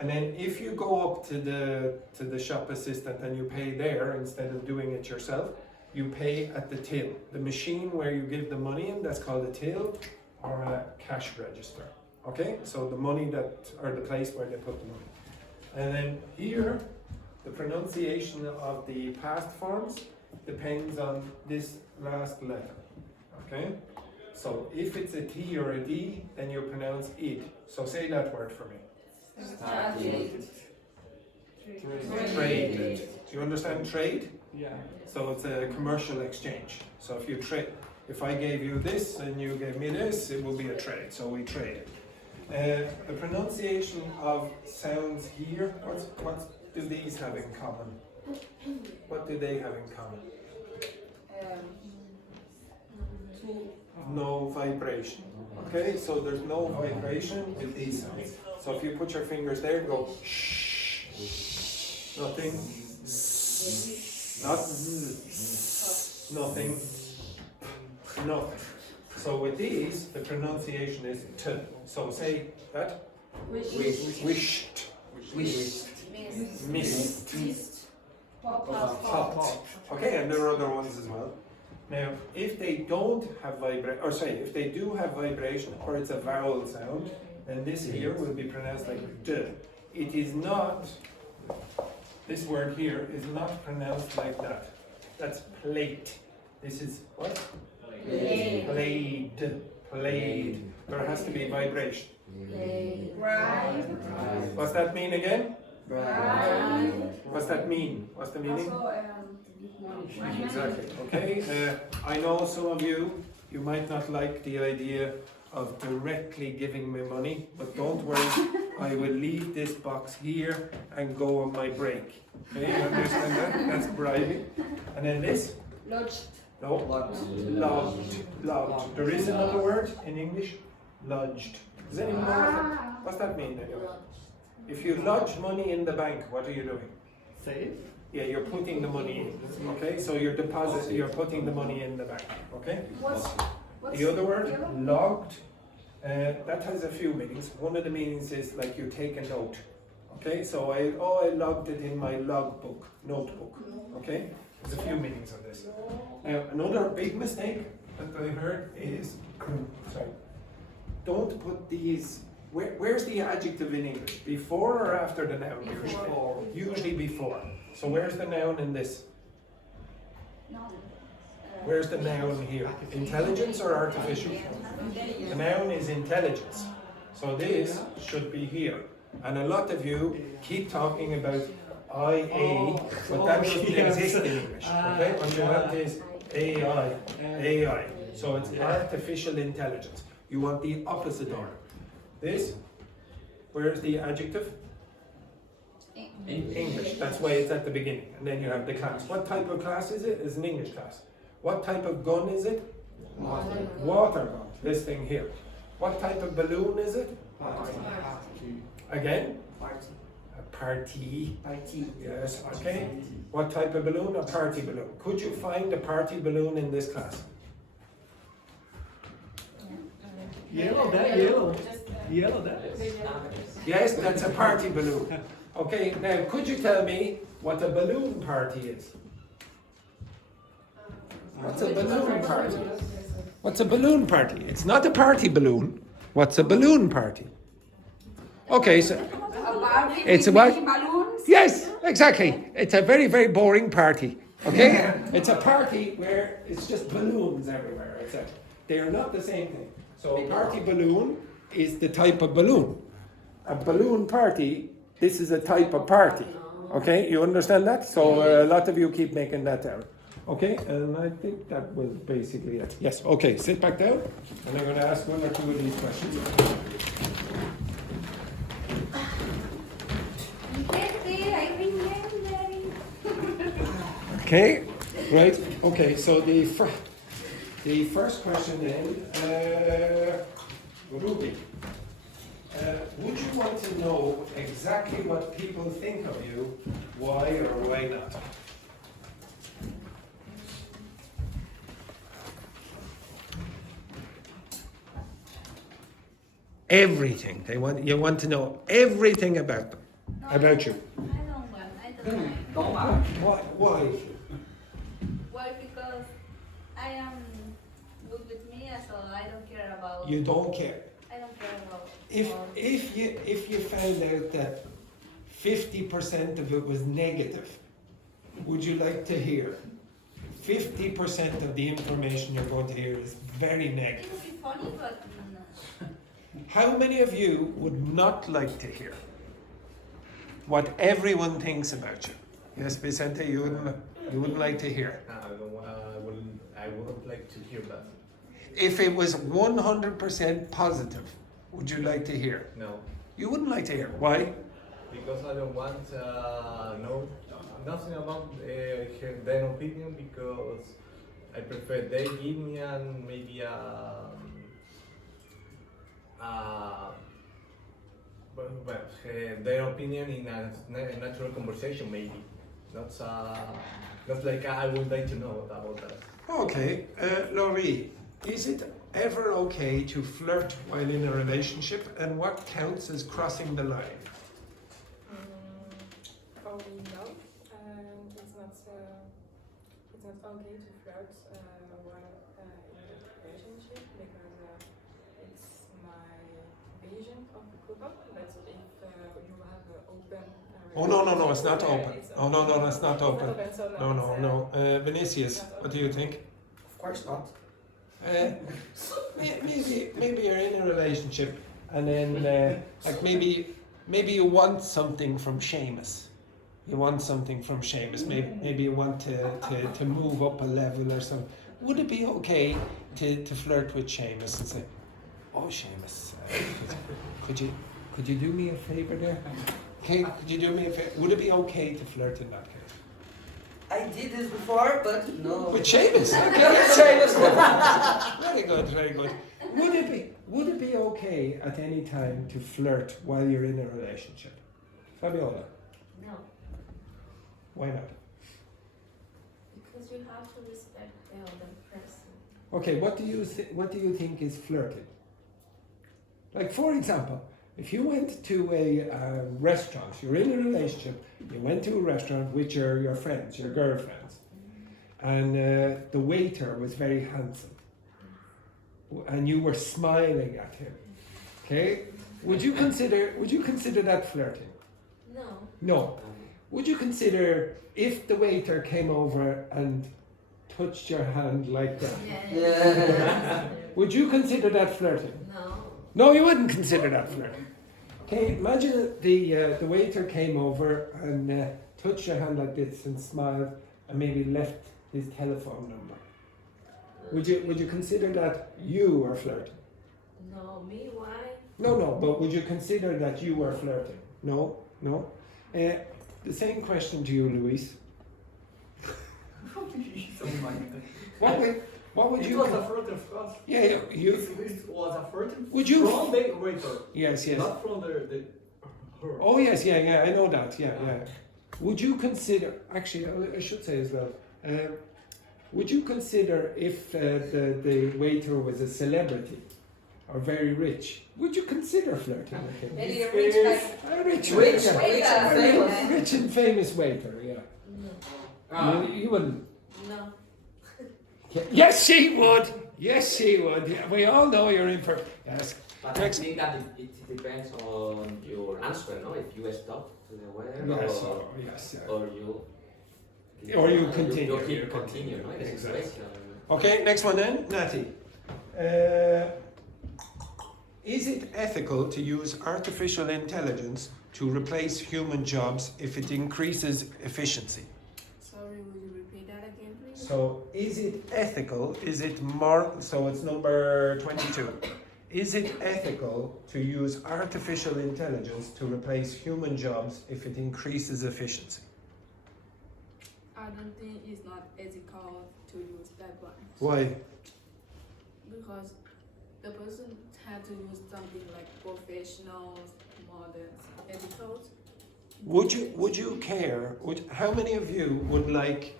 And then if you go up to the shop assistant and you pay there instead of doing it yourself, you pay at the till. The machine where you give the money in, that's called a till or a cash register. Okay, so the money or the place where they put the money. And then here, the pronunciation of the past forms depends on this last letter. Okay, so if it's a T or a D, then you pronounce it. So say that word for me. Traded. Do you understand trade? Yeah. So it's a commercial exchange. So if you trade, if I gave you this and you gave me this, it will be a trade. So we traded. The pronunciation of sounds here. What do these have in common? What do they have in common? No vibration. Okay, so there's no vibration with these sounds. So if you put your fingers there, go shh, nothing, not nothing, nothing. So with these, the pronunciation is t. So say that. Wished. Missed. Popped. Okay, and there are other ones as well. Now, if they don't have if they do have vibration, or it's a vowel sound, then this here will be pronounced like d. It is not, this word here is not pronounced like that. That's plate. This is what? Played. There has to be vibration. What's that mean again? What's that mean? What's the meaning? Exactly. Okay. I know some of you might not like the idea of directly giving me money, but don't worry, I will leave this box here and go on my break. Okay, you understand that? That's bribing. And then this? Lodged. No. Lodged. There is another word in English, lodged. Does anyone know what's that mean anyway? If you lodge money in the bank, what are you doing? Save? Yeah, you're putting the money in. Okay, so you're putting the money in the bank. Okay? What's The other word, logged, that has a few meanings. One of the meanings is like you take a note. Okay, so I logged it in my notebook. Okay, there's a few meanings of this. Now, another big mistake that I heard is, sorry, don't put these. Where's the adjective in English? Before or after the noun? Usually before. So where's the noun in this? Where's the noun here? Intelligence or artificial? The noun is intelligence. So this should be here. And a lot of you keep talking about IA, but that doesn't exist in English. Okay? What you want is AI. So it's artificial intelligence. You want the opposite order. This, where's the adjective? English. That's why it's at the beginning. And then you have the class. What type of class is it? It's an English class. What type of gun is it? Water gun. This thing here. What type of balloon is it? Again? A party. Yes, okay. What type of balloon? A party balloon. Could you find a party balloon in this class? Yellow, that is. Yes, that's a party balloon. Okay, now could you tell me what a balloon party is? What's a balloon party? What's a balloon party? It's not a party balloon. What's a balloon party? Okay, so it's a what? Yes, exactly. It's a very, very boring party. Okay? It's a party where it's just balloons everywhere, etc. They are not the same thing. So a party balloon is the type of balloon. A balloon party, this is a type of party. Okay, you understand that? So a lot of you keep making that error. Okay, and I think that was basically it. Yes, okay, sit back down. And I'm going to ask one or two of these questions. Okay, right, okay, so the first question then, Ruby, would you want to know exactly what people think of you, why or why not? Everything. You want to know everything about them. No, about you? I don't mind. Why? Why? Because I am good with me, so I don't care about. You don't care. I don't care about. If you found out that 50% of it was negative, would you like to hear? 50% of the information you're going to hear is very It negative. would be funny, but no. How many of you would not like to hear what everyone thinks about you? Yes, Vicente, you wouldn't like to hear. I wouldn't like to hear that. If it was 100% positive, would you like to hear? No, You wouldn't like to hear. Why? because I don't want know nothing about their opinion, because I prefer they give me maybe their opinion in a natural conversation, maybe not like I would like to know about that. Okay, Laurie, is it ever okay to flirt while in a relationship, and what counts as crossing the line? Probably no. It's not okay to flirt while in a relationship, because it's my vision of the couple. But if you have an open Oh no, it's not relationship, open. it's Oh no, it's not open. so No. Vinicius, what do you think? Of course not. Maybe you're in a relationship, and then like maybe you want something from Seamus. You want something from Seamus. Maybe you want to move up a level or something. Would it be okay to flirt with Seamus and say, "Oh, Seamus, could you do me a favour there? Okay, could you do me a favour?" Would it be okay to flirt in that case? I did this before, but no. With Seamus, okay. Seamus. Very good. Would it be okay at any time to flirt while you're in a relationship? Fabiola, No, why not? because you have to respect the other person. Okay, what do you think is flirting? Like, for example, if you went to a restaurant, you're in a relationship, you went to a restaurant with your friends, your girlfriends, and the waiter was very handsome, and you were smiling at him. Okay, would you consider that flirting? No, No. Would you consider if the waiter came over and touched your hand like that? Yeah. Would you consider that flirting? no, No, you wouldn't consider that flirting. Okay, imagine the waiter came over and touched your hand like this and smiled and maybe left his telephone number. Would you consider that you were flirting? no, me, why? No, but would you consider that you were flirting? No. The same question to you, Luis. What would you? It was a flirt, of course. Yeah, you. It was a flirt. Would you? From the waiter. Yes. Not from the her. Oh yes, yeah, I know that. Yeah. Would you consider? Actually, I should say as well. Would you consider if the waiter was a celebrity or very rich? Would you consider flirting with him? Maybe a rich guy. A rich Waiter. rich and famous waiter. Yeah. No, You wouldn't. no. Yes, she would. Yes, she would. Yeah, we all know you're in for. Yes. But I think that it depends on your answer, no? If you stop to the word, Yes. or you continue. You continue, no? The Exactly. situation. Okay, next one then, Natty. Is it ethical to use artificial intelligence to replace human jobs if it increases efficiency? Sorry, will you repeat that again, please? So, is it ethical? Is it more? So it's number 22. Is it ethical to use artificial intelligence to replace human jobs if it increases efficiency? I don't think it's not ethical to use that one. Why? Because the person had to use something like professional, modern, ethical. Would you care? How many of you would like,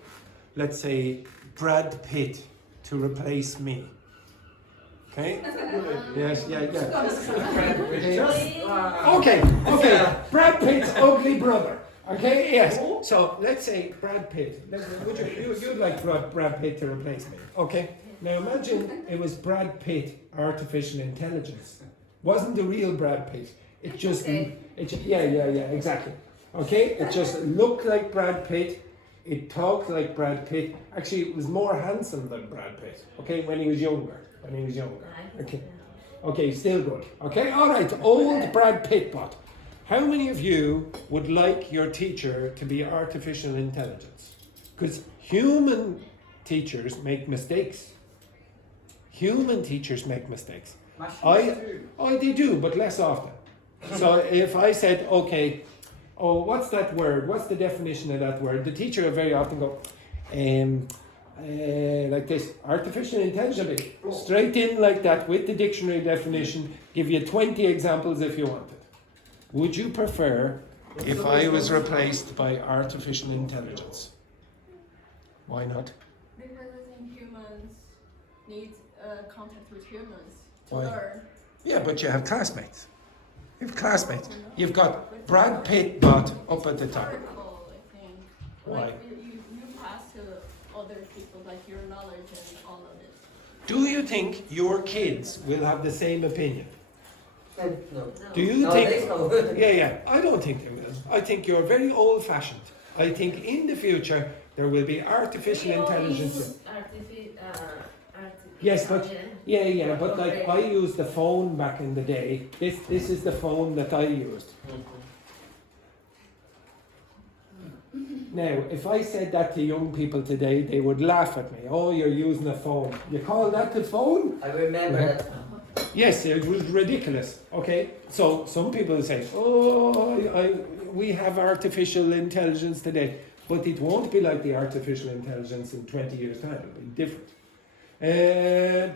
let's say, Brad Pitt to replace me? Okay? Yes, yeah. Okay. Okay. Brad Pitt's ugly brother. Okay, yes. So let's say Brad Pitt. You'd like Brad Pitt to replace me. Okay. Now imagine it was Brad Pitt, artificial intelligence. Wasn't the real Brad Pitt. It just, exactly. Okay, it just looked like Brad Pitt. It talked like Brad Pitt. Actually, it was more handsome than Brad Pitt. Okay, when he was younger. Okay. Okay, still good. Okay, all right. Old Brad Pitt bot. How many of you would like your teacher to be artificial intelligence? Because human teachers make mistakes. Human teachers make mistakes. They do, but less often. So if I said, okay, what's that word? What's the definition of that word? The teacher will very often go, like this, artificial intelligence, straight in like that with the dictionary definition, give you 20 examples if you wanted. Would you prefer if I was replaced by artificial intelligence? Why not? Because I think humans need contact with humans to Why? learn. Yeah, but you have classmates. You have classmates. You've got Brad Pitt bot up at the top. Historical, I think. Why? Like you pass to other people, like your knowledge and all of it. Do you think your kids will have the same opinion? No. Do you No, think? they don't. Yeah. I don't think they will. I think you're very old-fashioned. I think in the future there will be artificial intelligence. Yes, but but like I used the phone back in the day. This is the phone that I used. Now, if I said that to young people today, they would laugh at me. Oh, you're using a phone. You call that the phone? I remember that. Yes, it was ridiculous. Okay, so some people say, we have artificial intelligence today, but it won't be like the artificial intelligence in 20 years' time. It'll be different.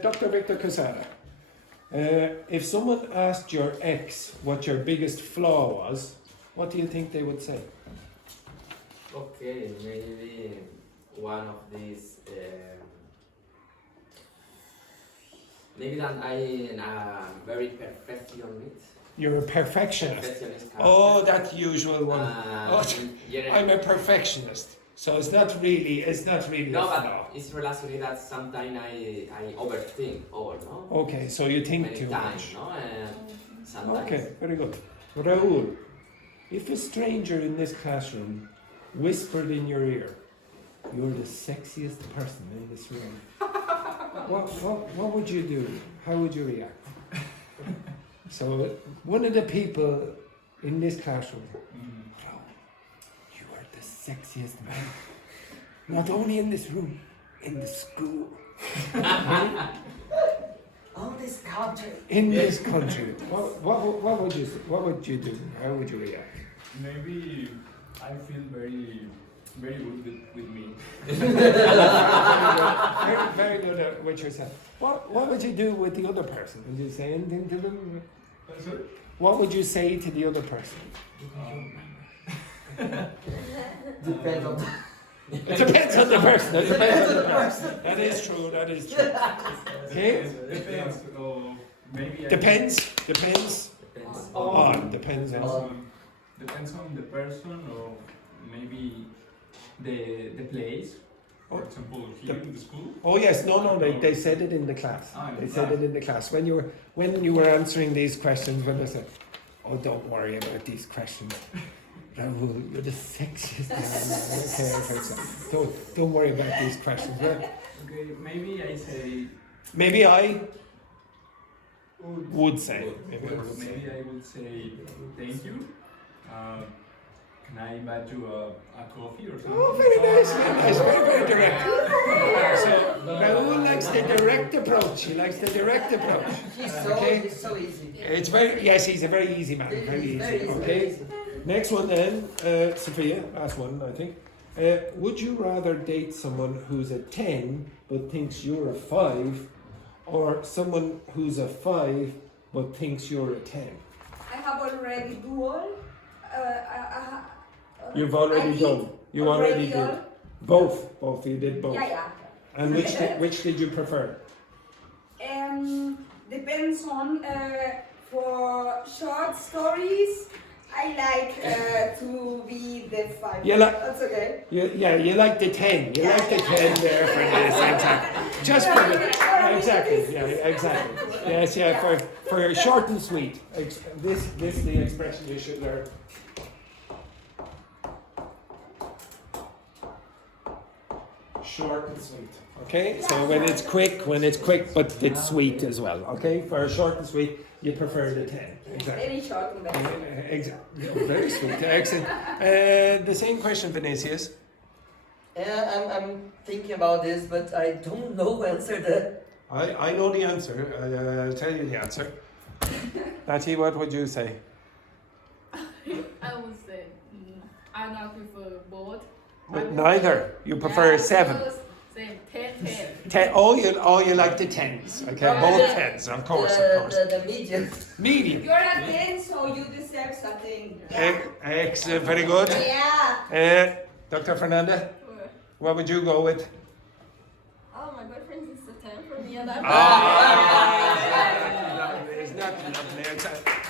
Dr. Victor Casada, if someone asked your ex what your biggest flaw was, what do you think they would say? Okay, maybe one of these. Maybe that I am very perfectionist. You're a perfectionist. Perfectionist Oh, that usual one. yeah. I'm a perfectionist. So it's not really No, a flaw. but it's relatively that sometimes I overthink no? Okay, so you think Many too times, much. no? Sometimes. Okay, very good. Raul, if a stranger in this classroom whispered in your ear, "You're the sexiest person in this room," what would you do? How would you react? So one of the people in this classroom, "Raul, you are the sexiest man, not only in this room, in the school." Oh, this country. In this country, what would you do? How would you react? Maybe I feel very good with me. very good at what you're saying. What would you do with the other person? Would you say anything to them? Sorry? What would you say to the other person? Depends on. It depends on the person. It depends on the person. That is true. That is true. Okay. Depends. Maybe Depends on. Depends on the person or maybe the place. For example, here in the school. Oh yes, no. They said it in the class. They said it in the class when you were answering these questions. When they said, "Oh, don't worry about these questions, Raul, you're the sexiest man." Okay. So don't worry about these questions. Right? Okay, maybe I say. Maybe I would say. Maybe I would say thank you. Can I buy you a coffee or something? Oh, very nice, very direct. So Raul likes the direct approach. He likes the direct approach. He's so easy. He's a very easy man. Very easy. Okay. Next one then, Sophia. Last one, I think. Would you rather date someone who's a 10 but thinks you're a 5, or someone who's a 5 but thinks you're a 10? I have already dual. You've already done. You already did. Both. You did both. Yeah. And which did you prefer? depends on for short stories. I like to be the 5. You like- That's okay. You like the 10. You like the 10 there for this. Exactly. Just for the, exactly. Yeah, exactly. Yes, yeah, for short and sweet. This is the expression you should learn. Short and sweet. Okay, so when it's quick, but it's sweet as well. Okay, for short and sweet, you prefer the 10. Exactly. Very short and better. Exactly. Very sweet. Excellent. The same question, Vinicius. I'm thinking about this, but I don't know answer that. I know the answer. I'll tell you the answer. Natty, what would you say? I would say I not prefer both. But neither. You prefer 7. Same 10. 10. Oh, you like the 10s. Okay, both 10s, of course. The medium. Medium. You're a 10, so you deserve something. Excellent. Very good. Yeah. Dr. Fernanda, what would you go with? Oh, my boyfriend is a 10 for me, and I'm It's not lovely.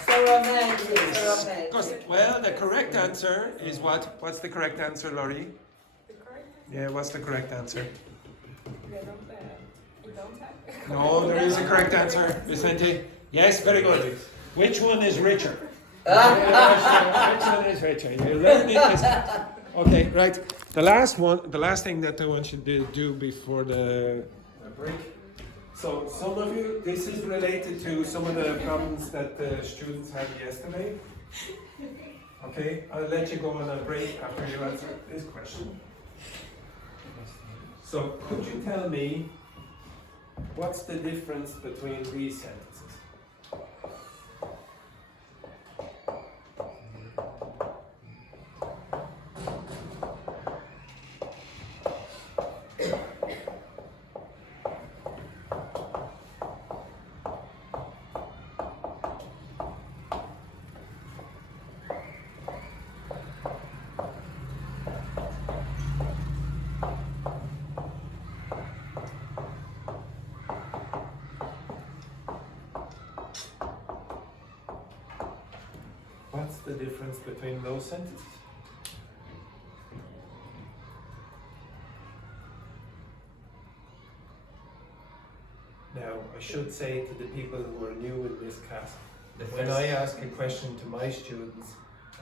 So romantic. So romantic. Well, the correct answer is what? What's the correct answer, Laurie? The correct Yeah, what's the correct answer? you don't have. No, there is a correct answer, Vicente. Yes, very good. Which one is richer? Which one is richer? You learn it. Okay, right. The last thing that I want you to do before the break. So some of you, this is related to some of the problems that the students had yesterday. Okay, I'll let you go on a break after you answer this question. So could you tell me what's the difference between these sentences? What's the difference between those sentences? Now, I should say to the people who are new in this class, when I ask a question to my students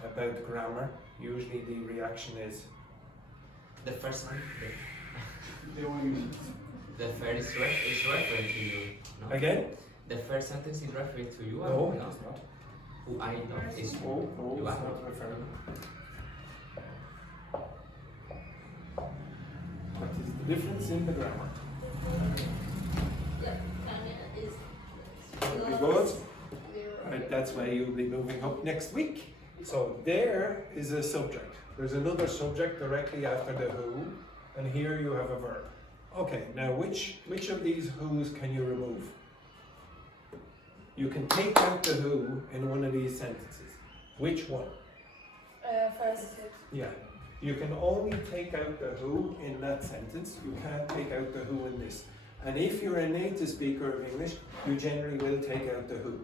about grammar, usually the reaction is, The first one, the first is referring to you. No? again? The first sentence is referring to you. No, it is not. Who I know is No, you it's are. not referring. What is the difference in the grammar? Very good. Right, that's why you'll be moving up next week. So there is a subject. There's another subject directly after the who, and here you have a verb. Okay, now which of these who's can you remove? You can take out the who in one of these sentences. Which one? First. Yeah. You can only take out the who in that sentence. You can't take out the who in this. And if you're a native speaker of English, you generally will take out the who.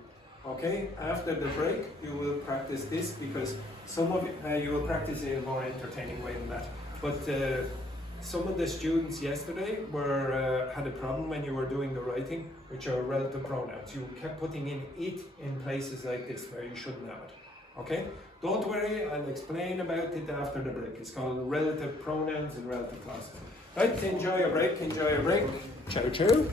Okay? After the break, you will practice this because some of you will practice it in a more entertaining way than that. But some of the students yesterday had a problem when you were doing the writing, which are relative pronouns. You kept putting in it in places like this where you shouldn't have it. Okay? Don't worry, I'll explain about it after the break. It's called relative pronouns and relative clauses. Right, enjoy your break, enjoy your break. Ciao, ciao.